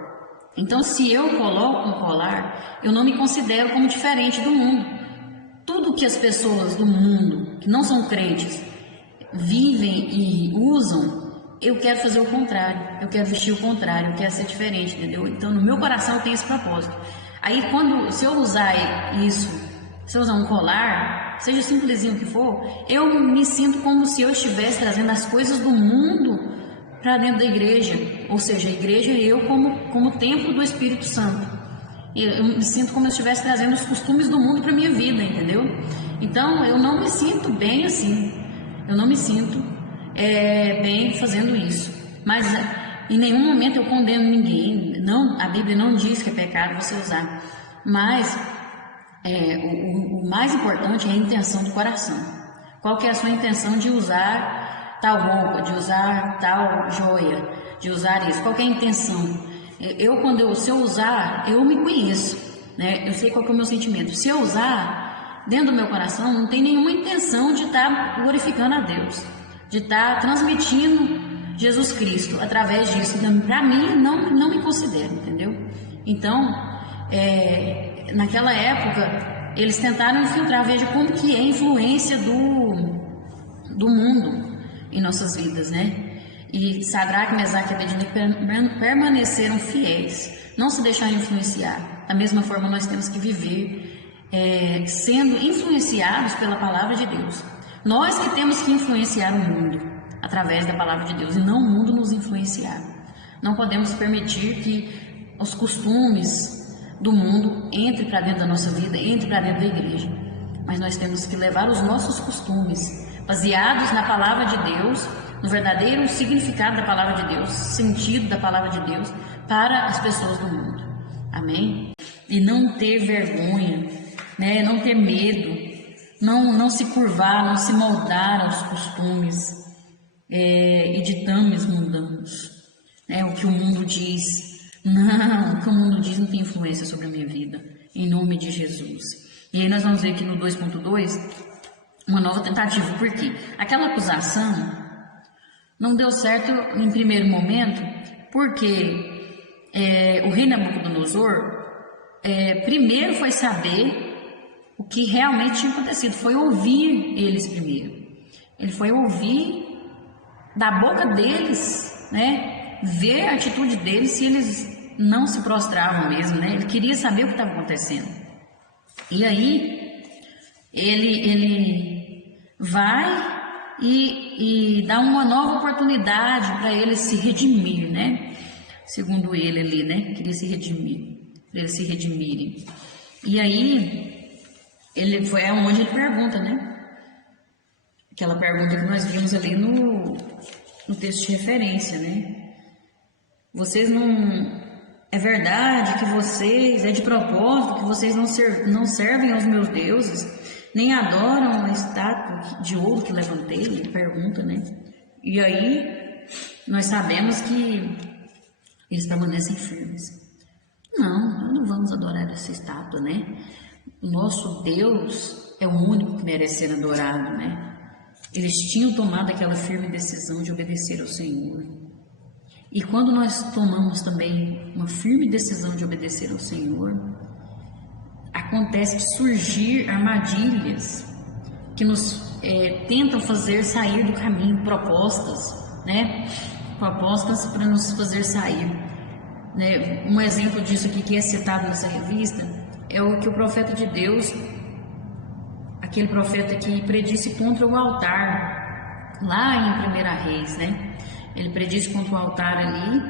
Então, se eu coloco um colar, eu não me considero como diferente do mundo. Tudo que as pessoas do mundo, que não são crentes, vivem e usam, eu quero fazer o contrário, eu quero vestir o contrário, eu quero ser diferente, entendeu? Então, no meu coração eu tenho esse propósito. Aí, se eu usar isso, se eu usar um colar, seja simplesinho que for, eu me sinto como se eu estivesse trazendo as coisas do mundo para dentro da igreja, ou seja, a igreja é eu como templo do Espírito Santo. Eu me sinto como se eu estivesse trazendo os costumes do mundo para minha vida, entendeu? Então eu não me sinto bem assim, eu não me sinto bem fazendo isso. Mas em nenhum momento eu condeno ninguém. Não, a Bíblia não diz que é pecado você usar. Mas o mais importante é a intenção do coração. Qual que é a sua intenção de usar tal roupa, de usar tal joia, de usar isso? Qual que é a intenção? Se eu usar, eu me conheço, né? Eu sei qual que é o meu sentimento. Se eu usar, dentro do meu coração não tem nenhuma intenção de estar glorificando a Deus, de estar transmitindo Jesus Cristo através disso. Então, para mim, não me considero, entendeu? Então, naquela época, eles tentaram infiltrar, veja como que é a influência do mundo em nossas vidas, né? E Sadraque, Mesaque e Abednego permaneceram fiéis, não se deixaram influenciar. Da mesma forma, nós temos que viver sendo influenciados pela palavra de Deus. Nós que temos que influenciar o mundo através da palavra de Deus e não o mundo nos influenciar. Não podemos permitir que os costumes do mundo entrem para dentro da nossa vida, entrem para dentro da igreja. Mas nós temos que levar os nossos costumes, baseados na palavra de Deus, no verdadeiro significado da palavra de Deus, sentido da palavra de Deus, para as pessoas do mundo. Amém? E não ter vergonha, né? Não ter medo, não se curvar, não se moldar aos costumes e ditames mundanos, né? O que o mundo diz, o que o mundo diz não tem influência sobre a minha vida, em nome de Jesus. E aí nós vamos ver aqui no 2.2 uma nova tentativa, porque aquela acusação não deu certo em primeiro momento, porque o rei Nabucodonosor primeiro foi saber o que realmente tinha acontecido, foi ouvir eles primeiro. Ele foi ouvir da boca deles, né, ver a atitude deles, se eles não se prostravam mesmo, né? Ele queria saber o que estava acontecendo. E aí ele vai e dá uma nova oportunidade para eles se redimir, né? Segundo ele ali, né? Queria se redimir, para eles se redimirem. E aí, ele foi aonde ele pergunta, né? Aquela pergunta que nós vimos ali no texto de referência, né? Vocês não... É verdade que vocês, de propósito, que vocês não servem aos meus deuses, nem adoram a estátua de ouro que levantei? Ele pergunta, né? E aí, nós sabemos que eles permanecem firmes. Não, nós não vamos adorar essa estátua, né? O nosso Deus é o único que merece ser adorado, né? Eles tinham tomado aquela firme decisão de obedecer ao Senhor. E quando nós tomamos também uma firme decisão de obedecer ao Senhor, acontece de surgir armadilhas que nos tentam fazer sair do caminho, propostas, né? Propostas para nos fazer sair, né? Um exemplo disso aqui que é citado nessa revista é o que o profeta de Deus, aquele profeta que predisse contra o altar, lá em 1 Reis, né? Ele predisse contra o altar ali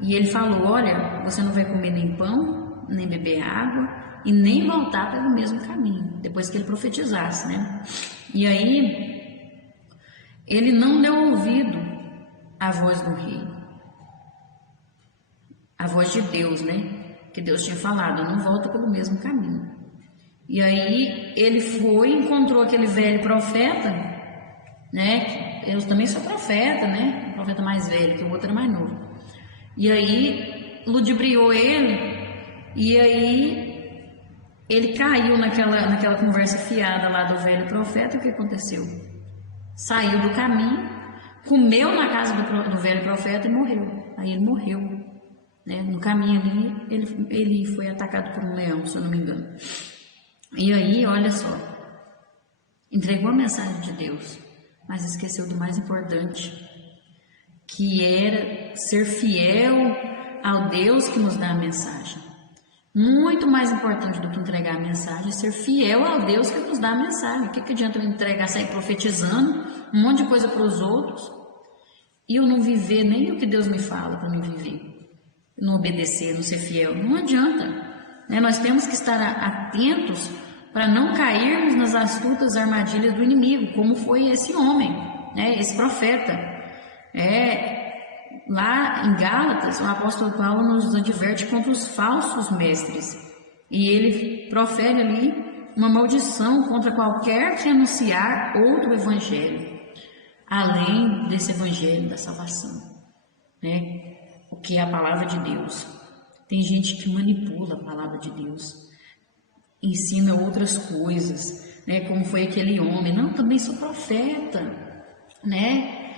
e ele falou: olha, você não vai comer nem pão, nem beber água e nem voltar pelo mesmo caminho, depois que ele profetizasse, né? E aí ele não deu ouvido à voz do rei, a voz de Deus, né? Que Deus tinha falado: não volta pelo mesmo caminho. E aí ele foi e encontrou aquele velho profeta, né? Eu também sou profeta, né? Um profeta mais velho, que o outro era mais novo. E aí ludibriou ele, e aí ele caiu naquela conversa fiada lá do velho profeta. O que aconteceu? Saiu do caminho, comeu na casa do velho profeta e morreu. Aí ele morreu, né? No caminho ali, ele foi atacado por um leão, se eu não me engano. E aí, olha só, entregou a mensagem de Deus, mas esqueceu do mais importante, que era ser fiel ao Deus que nos dá a mensagem. Muito mais importante do que entregar a mensagem é ser fiel ao Deus que nos dá a mensagem. O que adianta eu entregar, sair profetizando um monte de coisa para os outros e eu não viver nem o que Deus me fala para mim viver, não obedecer, não ser fiel? Não adianta, né? Nós temos que estar atentos para não cairmos nas astutas armadilhas do inimigo, como foi esse homem, né? Esse profeta. Lá em Gálatas, o apóstolo Paulo nos adverte contra os falsos mestres, e ele profere ali uma maldição contra qualquer que anunciar outro evangelho, além desse evangelho da salvação, né? O que é a palavra de Deus. Tem gente que manipula a palavra de Deus, ensina outras coisas, né? Como foi aquele homem. Não, também sou profeta, né?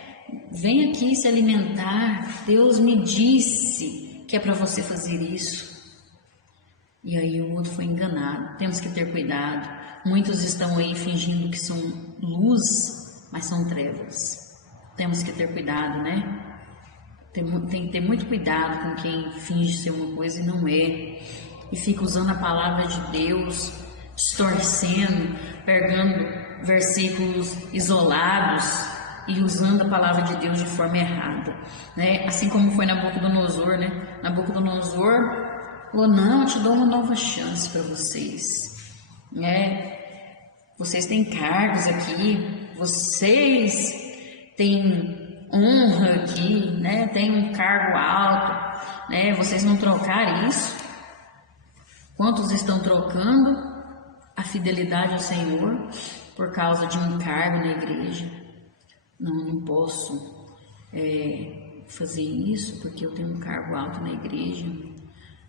Vem aqui se alimentar. Deus me disse que é para você fazer isso. E aí o outro foi enganado. Temos que ter cuidado. Muitos estão aí fingindo que são luz, mas são trevas. Temos que ter cuidado, né? Tem que ter muito cuidado com quem finge ser uma coisa e não é. E fica usando a palavra de Deus, distorcendo, pegando versículos isolados e usando a palavra de Deus de forma errada, né? Assim como foi Nabucodonosor, né? Nabucodonosor falou: não, eu te dou uma nova chance para vocês, né? Vocês têm cargos aqui, vocês têm honra aqui, né? Tem um cargo alto, né? Vocês vão trocar isso? Quantos estão trocando a fidelidade ao Senhor por causa de um cargo na igreja? Não posso fazer isso porque eu tenho um cargo alto na igreja.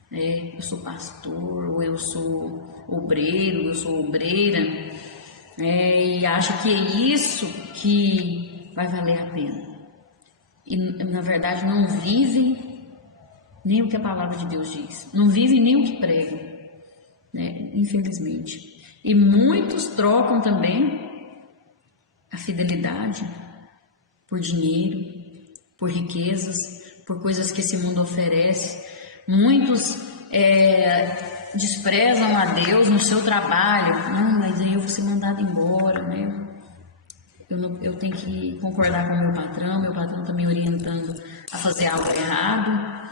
Eu sou pastor, ou eu sou obreiro, eu sou obreira, e acho que é isso que vai valer a pena. E na verdade não vive nem o que a palavra de Deus diz, não vive nem o que prega, né? Infelizmente. E muitos trocam também a fidelidade por dinheiro, por riquezas, por coisas que esse mundo oferece. Muitos desprezam a Deus no seu trabalho. Não, mas aí eu vou ser mandado embora, né? Eu tenho que concordar com o meu patrão está me orientando a fazer algo errado,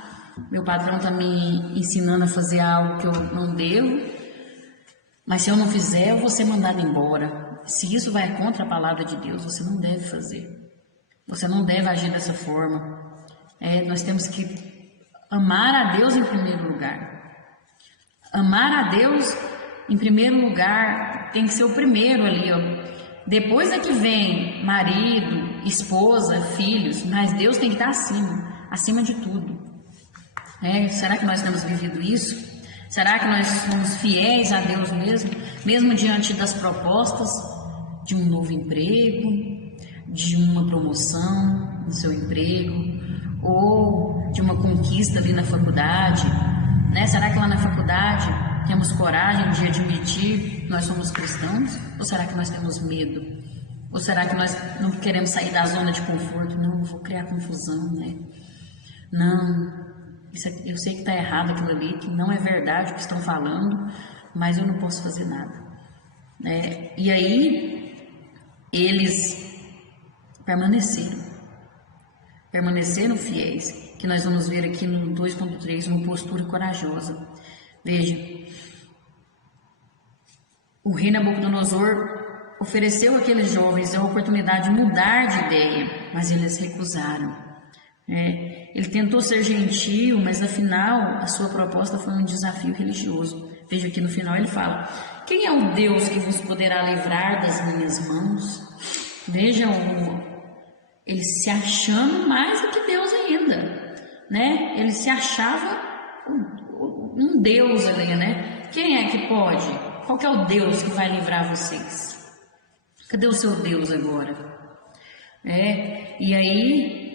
meu patrão está me ensinando a fazer algo que eu não devo, mas se eu não fizer, eu vou ser mandado embora. Se isso vai contra a palavra de Deus, você não deve fazer, você não deve agir dessa forma. Nós temos que amar a Deus em primeiro lugar. Amar a Deus em primeiro lugar tem que ser o primeiro ali, ó. Depois é que vem marido, esposa, filhos, mas Deus tem que estar acima de tudo. Será que nós temos vivido isso? Será que nós somos fiéis a Deus mesmo diante das propostas de um novo emprego, de uma promoção no seu emprego, ou de uma conquista ali na faculdade, né? Será que lá na faculdade temos coragem de admitir que nós somos cristãos? Ou será que nós temos medo? Ou será que nós não queremos sair da zona de conforto? Não, vou criar confusão, né? Não, eu sei que está errado aquilo ali, que não é verdade o que estão falando, mas eu não posso fazer nada, né? E aí, eles permaneceram fiéis, que nós vamos ver aqui no 2.3, uma postura corajosa. Veja, o rei Nabucodonosor ofereceu àqueles jovens a oportunidade de mudar de ideia, mas eles recusaram. Ele tentou ser gentil, mas afinal a sua proposta foi um desafio religioso. Veja que no final ele fala: quem é o Deus que vos poderá livrar das minhas mãos? Vejam, ele se achando mais do que Deus ainda, né? Ele se achava um Deus ali, né? Quem é que pode? Qual que é o Deus que vai livrar vocês? Cadê o seu Deus agora? E aí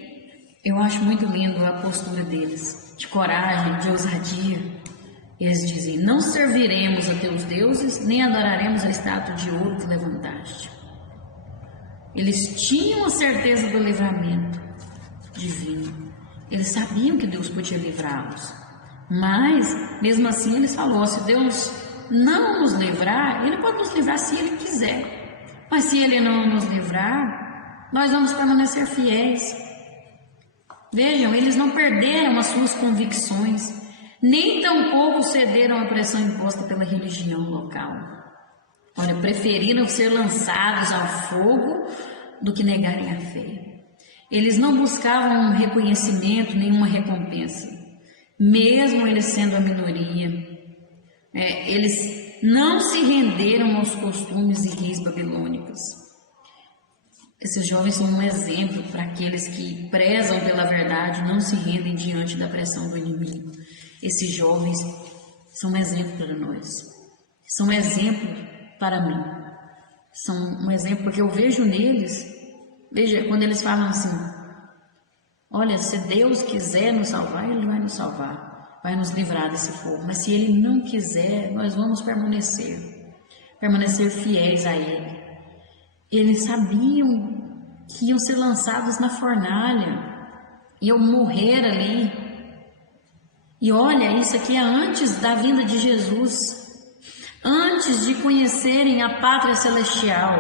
eu acho muito lindo a postura deles, de coragem, de ousadia. Eles dizem: não serviremos a teus deuses, nem adoraremos a estátua de ouro que levantaste. Eles tinham a certeza do livramento divino. Eles sabiam que Deus podia livrá-los. Mas, mesmo assim, eles falaram: se Deus não nos livrar, Ele pode nos livrar se Ele quiser. Mas se Ele não nos livrar, nós vamos permanecer fiéis. Vejam, eles não perderam as suas convicções, nem tampouco cederam à pressão imposta pela religião local. Olha, preferiram ser lançados ao fogo do que negarem a fé. Eles não buscavam um reconhecimento, nenhuma recompensa, mesmo eles sendo a minoria. Eles não se renderam aos costumes e leis babilônicos. Esses jovens são um exemplo para aqueles que prezam pela verdade, não se rendem diante da pressão do inimigo. Esses jovens são um exemplo para nós, são um exemplo para mim. são um exemplo, porque eu vejo neles, veja, quando eles falam assim, olha, se Deus quiser nos salvar, Ele vai nos salvar, vai nos livrar desse fogo, mas se Ele não quiser, nós vamos permanecer fiéis a Ele. Eles sabiam que iam ser lançados na fornalha, iam morrer ali. E olha, isso aqui é antes da vinda de Jesus, antes de conhecerem a pátria celestial,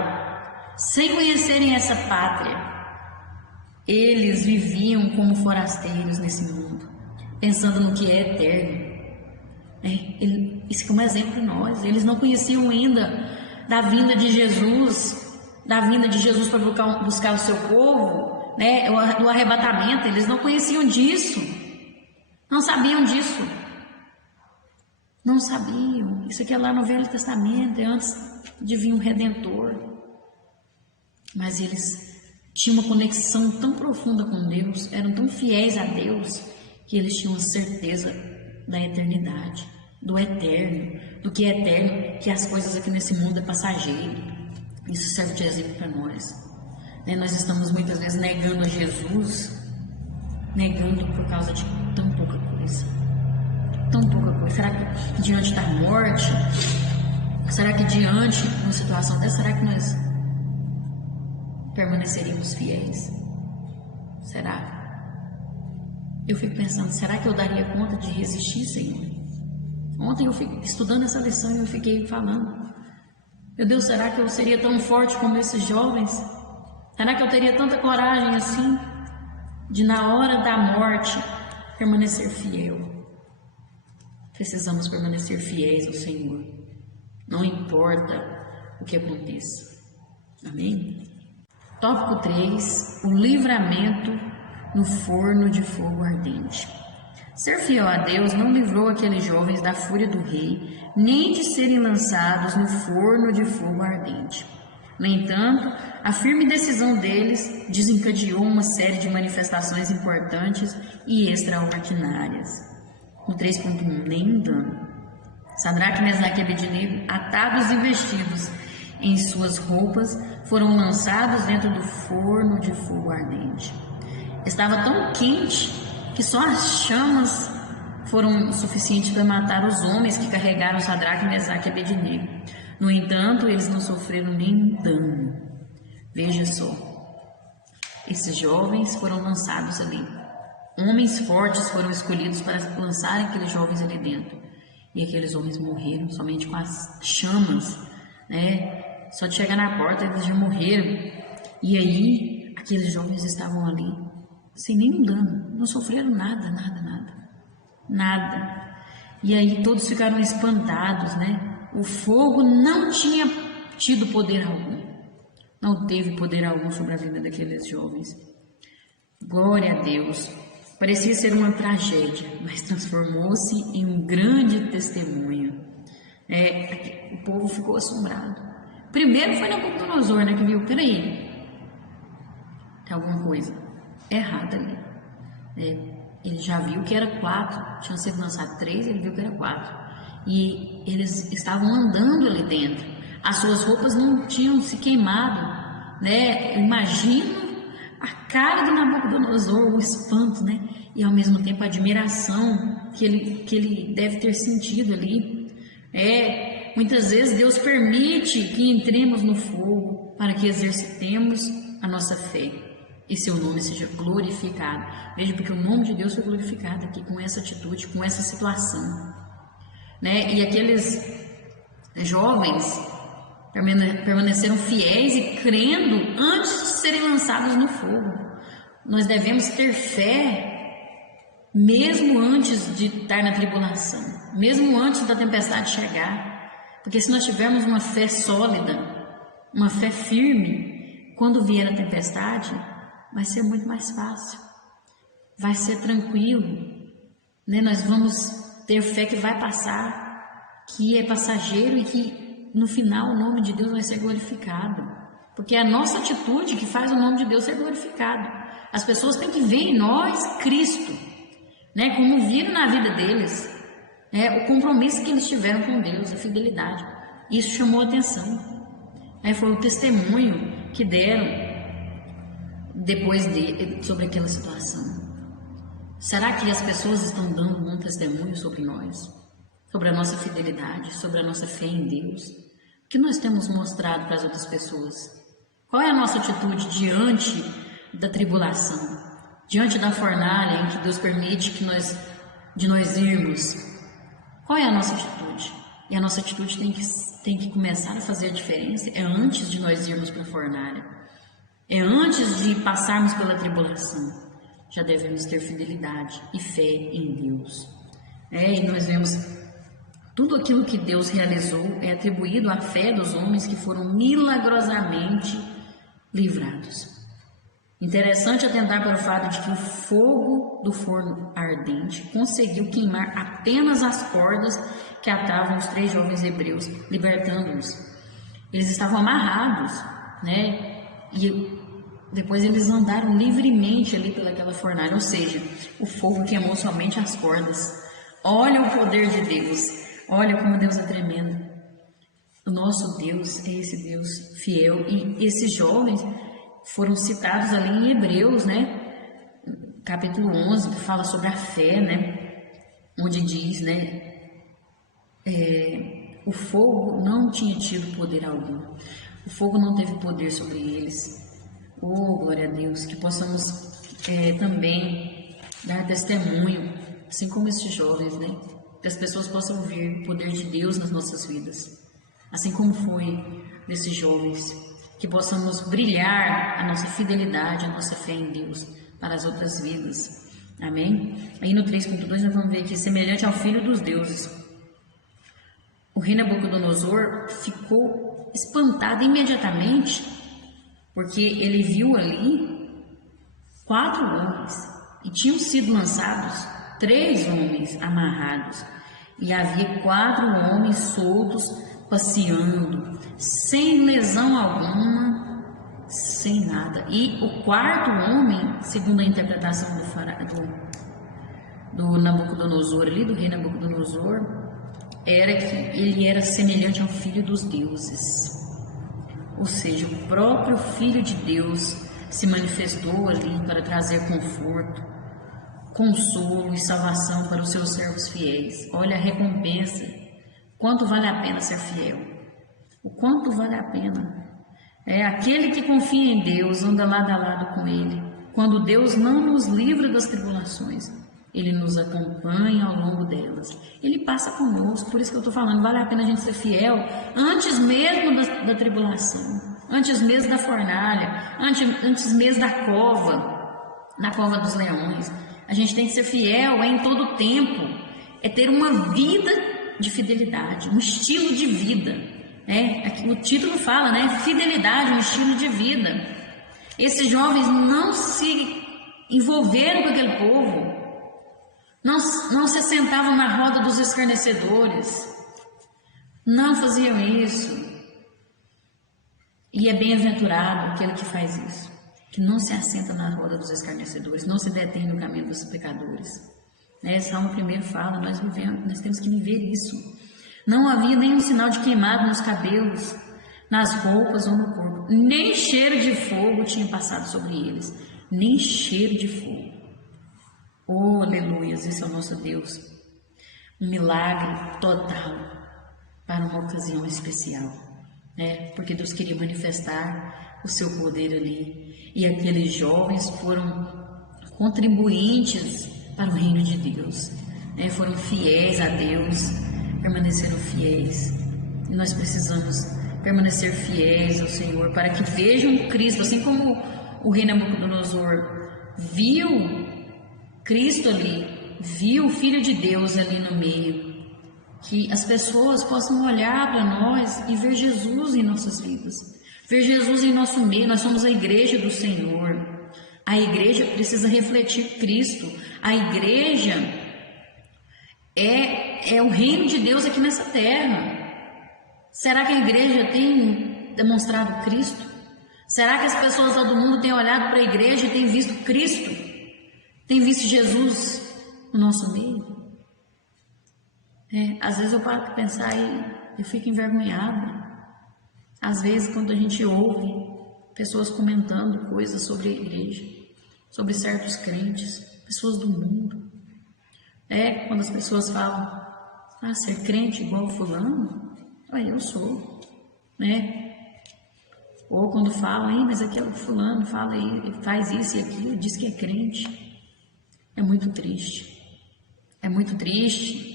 sem conhecerem essa pátria, eles viviam como forasteiros nesse mundo, pensando no que é eterno. Isso é um exemplo para nós. Eles não conheciam ainda da vinda de Jesus, para buscar o seu povo, né? Do arrebatamento. Eles não conheciam disso, não sabiam disso, não sabiam. Isso aqui é lá no Velho Testamento, é antes de vir um Redentor. Mas eles tinham uma conexão tão profunda com Deus, eram tão fiéis a Deus, que eles tinham a certeza da eternidade, do eterno, do que é eterno, que as coisas aqui nesse mundo é passageiro. Isso serve de exemplo para nós. Nós estamos muitas vezes negando a Jesus, negando por causa de tão pouca coisa. Tão pouca coisa. Será que diante da morte, será que diante de uma situação dessa, será que nós permaneceríamos fiéis? Será? Eu fico pensando, será que eu daria conta de resistir, Senhor? Ontem eu fiquei estudando essa lição e eu fiquei falando, meu Deus, será que eu seria tão forte como esses jovens? Será que eu teria tanta coragem assim, de na hora da morte permanecer fiel? Precisamos permanecer fiéis ao Senhor, não importa o que aconteça. Amém? Tópico 3, o livramento no forno de fogo ardente. Ser fiel a Deus não livrou aqueles jovens da fúria do rei, nem de serem lançados no forno de fogo ardente. No entanto, a firme decisão deles desencadeou uma série de manifestações importantes e extraordinárias. No 3.1, nem dano. Sadraque, Mesaque e Abednego, atados e vestidos em suas roupas, foram lançados dentro do forno de fogo ardente. Estava tão quente que só as chamas foram suficientes para matar os homens que carregaram Sadraque, Mesaque e Abednego. No entanto, eles não sofreram nenhum dano. Veja só, esses jovens foram lançados ali. Homens fortes foram escolhidos para lançarem aqueles jovens ali dentro. E aqueles homens morreram somente com as chamas, né? Só de chegar na porta eles já morreram. E aí, aqueles jovens estavam ali sem nenhum dano, não sofreram nada. E aí todos ficaram espantados, né? O fogo não tinha tido poder algum, não teve poder algum sobre a vida daqueles jovens. Glória a Deus. Parecia ser uma tragédia, mas transformou-se em um grande testemunho. O povo ficou assombrado. Primeiro foi Nabucodonosor, né, que viu, peraí, tem alguma coisa errada ali. Ele já viu que era 4, tinham sido lançados 3, ele viu que era 4. E eles estavam andando ali dentro. As suas roupas não tinham se queimado, né? Imagino a cara do Nabucodonosor, o espanto, né? E ao mesmo tempo a admiração que ele deve ter sentido ali. Muitas vezes Deus permite que entremos no fogo para que exercitemos a nossa fé e seu nome seja glorificado. Veja, porque o nome de Deus foi glorificado aqui com essa atitude, com essa situação, né? E aqueles jovens permaneceram fiéis e crendo antes de serem lançados no fogo. Nós devemos ter fé mesmo antes de estar na tribulação, mesmo antes da tempestade chegar, porque se nós tivermos uma fé sólida, uma fé firme, quando vier a tempestade, vai ser muito mais fácil, vai ser tranquilo, né? Nós vamos ter fé que vai passar, que é passageiro e que no final o nome de Deus vai ser glorificado, porque é a nossa atitude que faz o nome de Deus ser glorificado. As pessoas têm que ver em nós Cristo, né? Como viram na vida deles, o compromisso que eles tiveram com Deus, a fidelidade. Isso chamou a atenção. Foi o testemunho que deram depois sobre aquela situação. Será que as pessoas estão dando um testemunho sobre nós? Sobre a nossa fidelidade, sobre a nossa fé em Deus? O que nós temos mostrado para as outras pessoas? Qual é a nossa atitude diante da tribulação? Diante da fornalha em que Deus permite de nós irmos? Qual é a nossa atitude? E a nossa atitude tem que começar a fazer a diferença. É antes de nós irmos para a fornalha. É antes de passarmos pela tribulação. Já devemos ter fidelidade e fé em Deus. E nós vemos tudo aquilo que Deus realizou é atribuído à fé dos homens que foram milagrosamente livrados. Interessante atentar para o fato de que o fogo do forno ardente conseguiu queimar apenas as cordas que atavam os 3 jovens hebreus, libertando-os. Eles estavam amarrados, E depois eles andaram livremente ali pelaquela fornalha, ou seja, o fogo queimou somente as cordas. Olha o poder de Deus. Olha como Deus é tremendo. O nosso Deus é esse Deus fiel. E esses jovens foram citados ali em Hebreus, capítulo 11, que fala sobre a fé, onde diz, o fogo não tinha tido poder algum. O fogo não teve poder sobre eles. Oh, glória a Deus, que possamos também dar testemunho, assim como esses jovens, que as pessoas possam ver o poder de Deus nas nossas vidas, assim como foi desses jovens, que possamos brilhar a nossa fidelidade, a nossa fé em Deus para as outras vidas. Amém? Aí no 3.2 nós vamos ver que semelhante ao Filho dos deuses, o rei Nabucodonosor ficou espantado imediatamente, porque ele viu ali 4 homens e tinham sido lançados 3 homens amarrados, e havia 4 homens soltos passeando, sem lesão alguma, sem nada. E o 4º homem, segundo a interpretação do Nabucodonosor ali, do rei Nabucodonosor, era que ele era semelhante ao Filho dos deuses. Ou seja, o próprio Filho de Deus se manifestou ali para trazer conforto, consolo e salvação para os seus servos fiéis. Olha a recompensa. Quanto vale a pena ser fiel? O quanto vale a pena? Aquele que confia em Deus, anda lado a lado com Ele. Quando Deus não nos livra das tribulações, Ele nos acompanha ao longo delas. Ele passa conosco, por isso que eu estou falando, vale a pena a gente ser fiel antes mesmo da tribulação, antes mesmo da fornalha, antes mesmo da cova dos leões. A gente tem que ser fiel em todo o tempo, ter uma vida de fidelidade, um estilo de vida. O título fala, fidelidade, um estilo de vida. Esses jovens não se envolveram com aquele povo, não se sentavam na roda dos escarnecedores, não faziam isso. E é bem-aventurado aquele que faz isso, que não se assenta na roda dos escarnecedores, não se detém no caminho dos pecadores. Salmo 1 fala, nós temos que viver isso. Não havia nenhum sinal de queimado nos cabelos, nas roupas ou no corpo, nem cheiro de fogo tinha passado sobre eles, nem cheiro de fogo. Oh, aleluias, esse é o nosso Deus. Um milagre total para uma ocasião especial, porque Deus queria manifestar o seu poder ali, e aqueles jovens foram contribuintes para o reino de Deus, foram fiéis a Deus, permaneceram fiéis. E nós precisamos permanecer fiéis ao Senhor para que vejam Cristo, assim como o rei Nabucodonosor viu Cristo ali, viu o Filho de Deus ali no meio, que as pessoas possam olhar para nós e ver Jesus em nossas vidas, ver Jesus em nosso meio. Nós somos a igreja do Senhor. A igreja precisa refletir Cristo. A igreja é o reino de Deus aqui nessa terra. Será que a igreja tem demonstrado Cristo? Será que as pessoas do mundo têm olhado para a igreja e têm visto Cristo? Têm visto Jesus no nosso meio? Às vezes eu paro para pensar e eu fico envergonhada. Às vezes, quando a gente ouve pessoas comentando coisas sobre a igreja, sobre certos crentes, pessoas do mundo, quando as pessoas falam, ser crente igual fulano, eu sou, né? Ou quando falam, mas aquele fulano fala aí, faz isso e aquilo, diz que é crente. É muito triste. É muito triste.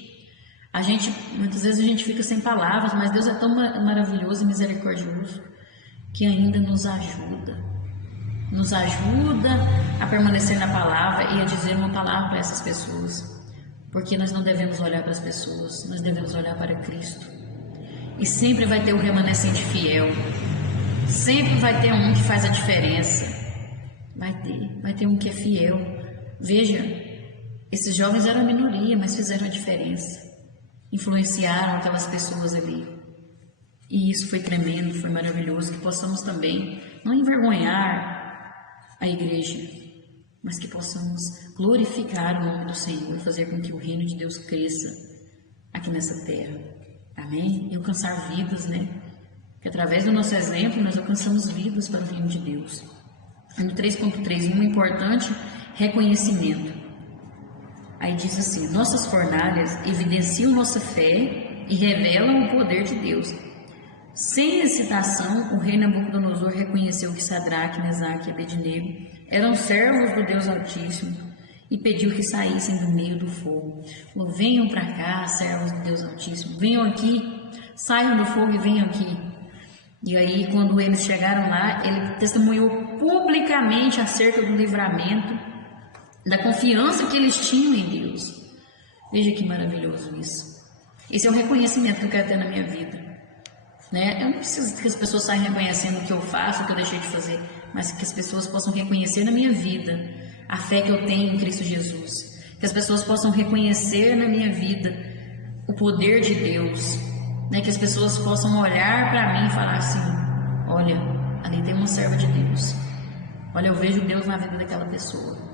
Muitas vezes a gente fica sem palavras, mas Deus é tão maravilhoso e misericordioso que ainda nos ajuda a permanecer na palavra e a dizer uma palavra para essas pessoas, porque nós não devemos olhar para as pessoas, nós devemos olhar para Cristo. E sempre vai ter um remanescente fiel, sempre vai ter um que faz a diferença, vai ter um que é fiel. Veja, esses jovens eram a minoria, mas fizeram a diferença. Influenciaram aquelas pessoas ali. E isso foi tremendo, foi maravilhoso. Que possamos também não envergonhar a igreja, mas que possamos glorificar o nome do Senhor, fazer com que o reino de Deus cresça aqui nessa terra. Amém? E alcançar vidas, né? Que através do nosso exemplo nós alcançamos vidas para o reino de Deus. No 3.3, um importante reconhecimento. Aí diz assim: nossas fornalhas evidenciam nossa fé e revelam o poder de Deus. Sem hesitação, o rei Nabucodonosor reconheceu que Sadraque, Mesaque e Abednego eram servos do Deus Altíssimo e pediu que saíssem do meio do fogo. Falou: venham para cá, servos do Deus Altíssimo, venham aqui, saiam do fogo e venham aqui. E aí, quando eles chegaram lá, ele testemunhou publicamente acerca do livramento, da confiança que eles tinham em Deus. Veja que maravilhoso isso. Esse é o reconhecimento que eu quero ter na minha vida, né? Eu não preciso que as pessoas saiam reconhecendo o que eu faço, o que eu deixei de fazer, mas que as pessoas possam reconhecer na minha vida a fé que eu tenho em Cristo Jesus. Que as pessoas possam reconhecer na minha vida o poder de Deus, né? Que as pessoas possam olhar para mim e falar assim: olha, ali tem uma serva de Deus. Olha, eu vejo Deus na vida daquela pessoa.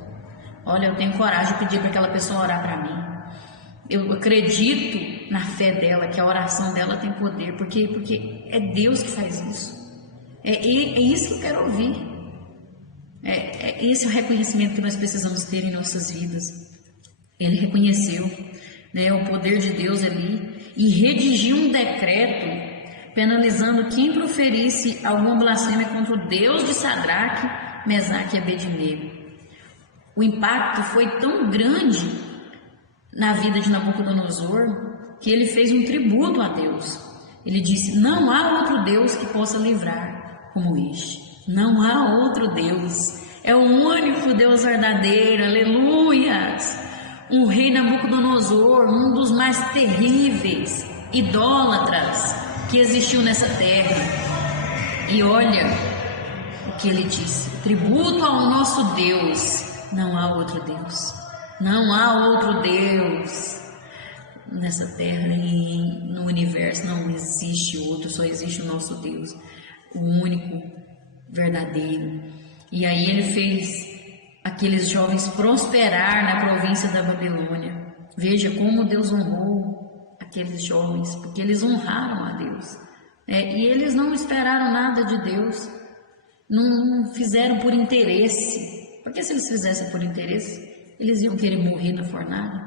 Olha, eu tenho coragem de pedir para aquela pessoa orar para mim. Eu acredito na fé dela, que a oração dela tem poder, porque é Deus que faz isso. É isso que eu quero ouvir. Esse é o reconhecimento que nós precisamos ter em nossas vidas. Ele reconheceu, né, o poder de Deus ali e redigiu um decreto penalizando quem proferisse alguma blasfêmia contra o Deus de Sadraque, Mesaque e Abednego. O impacto foi tão grande na vida de Nabucodonosor que ele fez um tributo a Deus. Ele disse: não há outro Deus que possa livrar como este. Não há outro Deus. É o único Deus verdadeiro. Aleluias! O rei Nabucodonosor, um dos mais terríveis idólatras que existiu nessa terra. E olha o que ele disse: tributo ao nosso Deus. Não há outro Deus, não há outro Deus nessa terra e no universo. Não existe outro, só existe o nosso Deus, o único verdadeiro. E aí ele fez aqueles jovens prosperar na província da Babilônia. Veja como Deus honrou aqueles jovens, porque eles honraram a Deus, e eles não esperaram nada de Deus, não fizeram por interesse. Porque se eles fizessem por interesse, eles iam querer morrer na fornalha,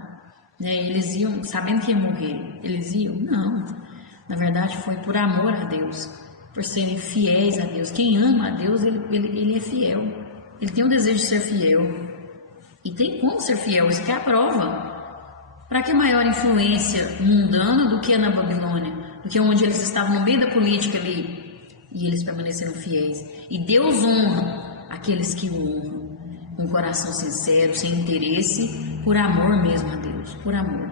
né? Eles iam, sabendo que iam morrer, eles iam? Não. Na verdade, foi por amor a Deus, por serem fiéis a Deus. Quem ama a Deus, ele é fiel. Ele tem o desejo de ser fiel. E tem como ser fiel, isso que é a prova. Para que maior influência mundana do que na Babilônia, do que onde eles estavam no meio da política ali, e eles permaneceram fiéis. E Deus honra aqueles que o honram com coração sincero, sem interesse, por amor mesmo a Deus, por amor.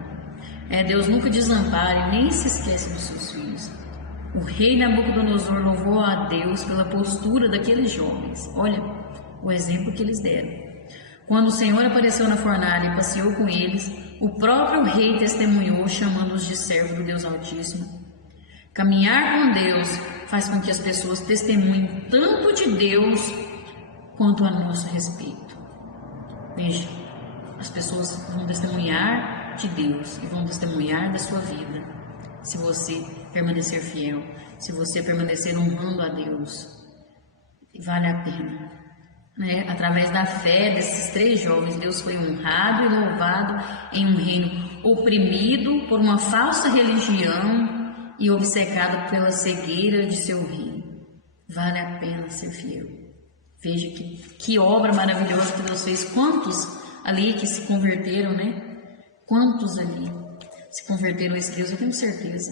Deus nunca desampara e nem se esquece dos seus filhos. O rei Nabucodonosor louvou a Deus pela postura daqueles jovens. Olha o exemplo que eles deram. Quando o Senhor apareceu na fornalha e passeou com eles, o próprio rei testemunhou, chamando-os de servo do Deus Altíssimo. Caminhar com Deus faz com que as pessoas testemunhem tanto de Deus quanto a nosso respeito. Veja, as pessoas vão testemunhar de Deus e vão testemunhar da sua vida. se você permanecer fiel, se você permanecer honrando a Deus, vale a pena. Né? Através da fé desses 3 jovens, Deus foi honrado e louvado em um reino oprimido por uma falsa religião e obcecado pela cegueira de seu reino. Vale a pena ser fiel. Veja que obra maravilhosa que Deus fez. Quantos ali que se converteram, né? Quantos ali se converteram a esse Deus? Eu tenho certeza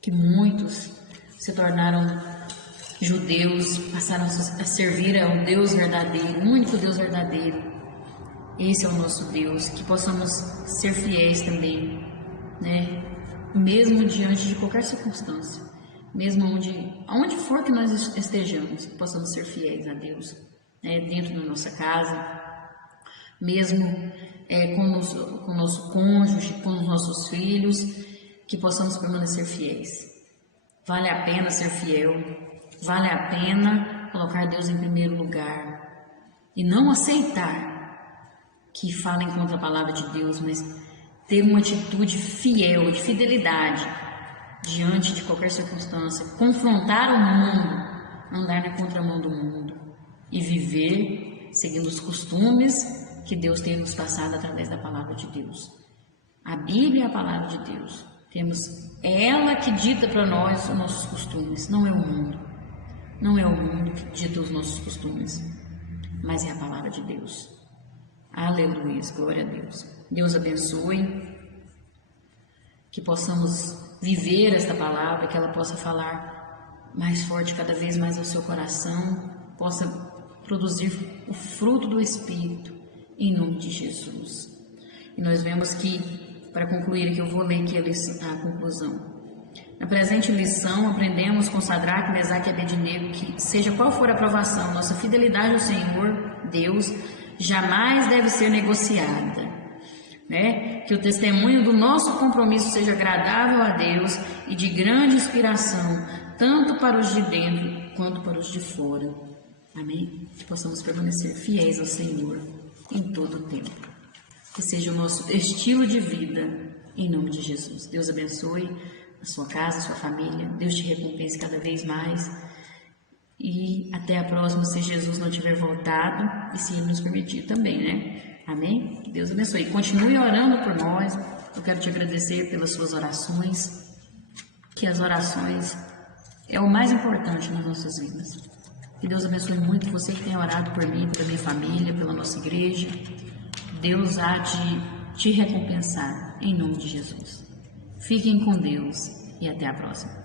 que muitos se tornaram judeus, passaram a servir ao Deus verdadeiro, o único Deus verdadeiro. Esse é o nosso Deus, que possamos ser fiéis também, né? Mesmo diante de qualquer circunstância, mesmo onde for que nós estejamos, possamos ser fiéis a Deus, né? Dentro da nossa casa, mesmo com o nosso cônjuge, com os nossos filhos, que possamos permanecer fiéis. Vale a pena ser fiel. Vale a pena colocar Deus em primeiro lugar e não aceitar que falem contra a palavra de Deus, mas ter uma atitude fiel, de fidelidade diante de qualquer circunstância, confrontar o mundo, andar na contramão do mundo e viver seguindo os costumes que Deus tem nos passado através da palavra de Deus. A Bíblia é a palavra de Deus. É ela que dita para nós os nossos costumes, não é o mundo. Não é o mundo que dita os nossos costumes, mas é a palavra de Deus. Aleluia, glória a Deus. Deus abençoe, que possamos viver esta palavra, que ela possa falar mais forte cada vez mais ao seu coração, possa produzir o fruto do Espírito, em nome de Jesus. E nós vemos que, para concluir aqui, eu vou ler aqui a conclusão. Na presente lição, aprendemos com Sadraque, Mesaque e Abednego que, seja qual for a provação, nossa fidelidade ao Senhor, Deus, jamais deve ser negociada. Né? Que o testemunho do nosso compromisso seja agradável a Deus e de grande inspiração, tanto para os de dentro quanto para os de fora. Amém? Que possamos permanecer fiéis ao Senhor em todo o tempo. Que seja o nosso estilo de vida, em nome de Jesus. Deus abençoe a sua casa, a sua família. Deus te recompense cada vez mais. E até a próxima, se Jesus não tiver voltado e se Ele nos permitir também, né? Amém? Que Deus abençoe. Continue orando por nós. Eu quero te agradecer pelas suas orações. Que as orações é o mais importante nas nossas vidas. Que Deus abençoe muito você que tem orado por mim, pela minha família, pela nossa igreja. Deus há de te recompensar, em nome de Jesus. Fiquem com Deus e até a próxima.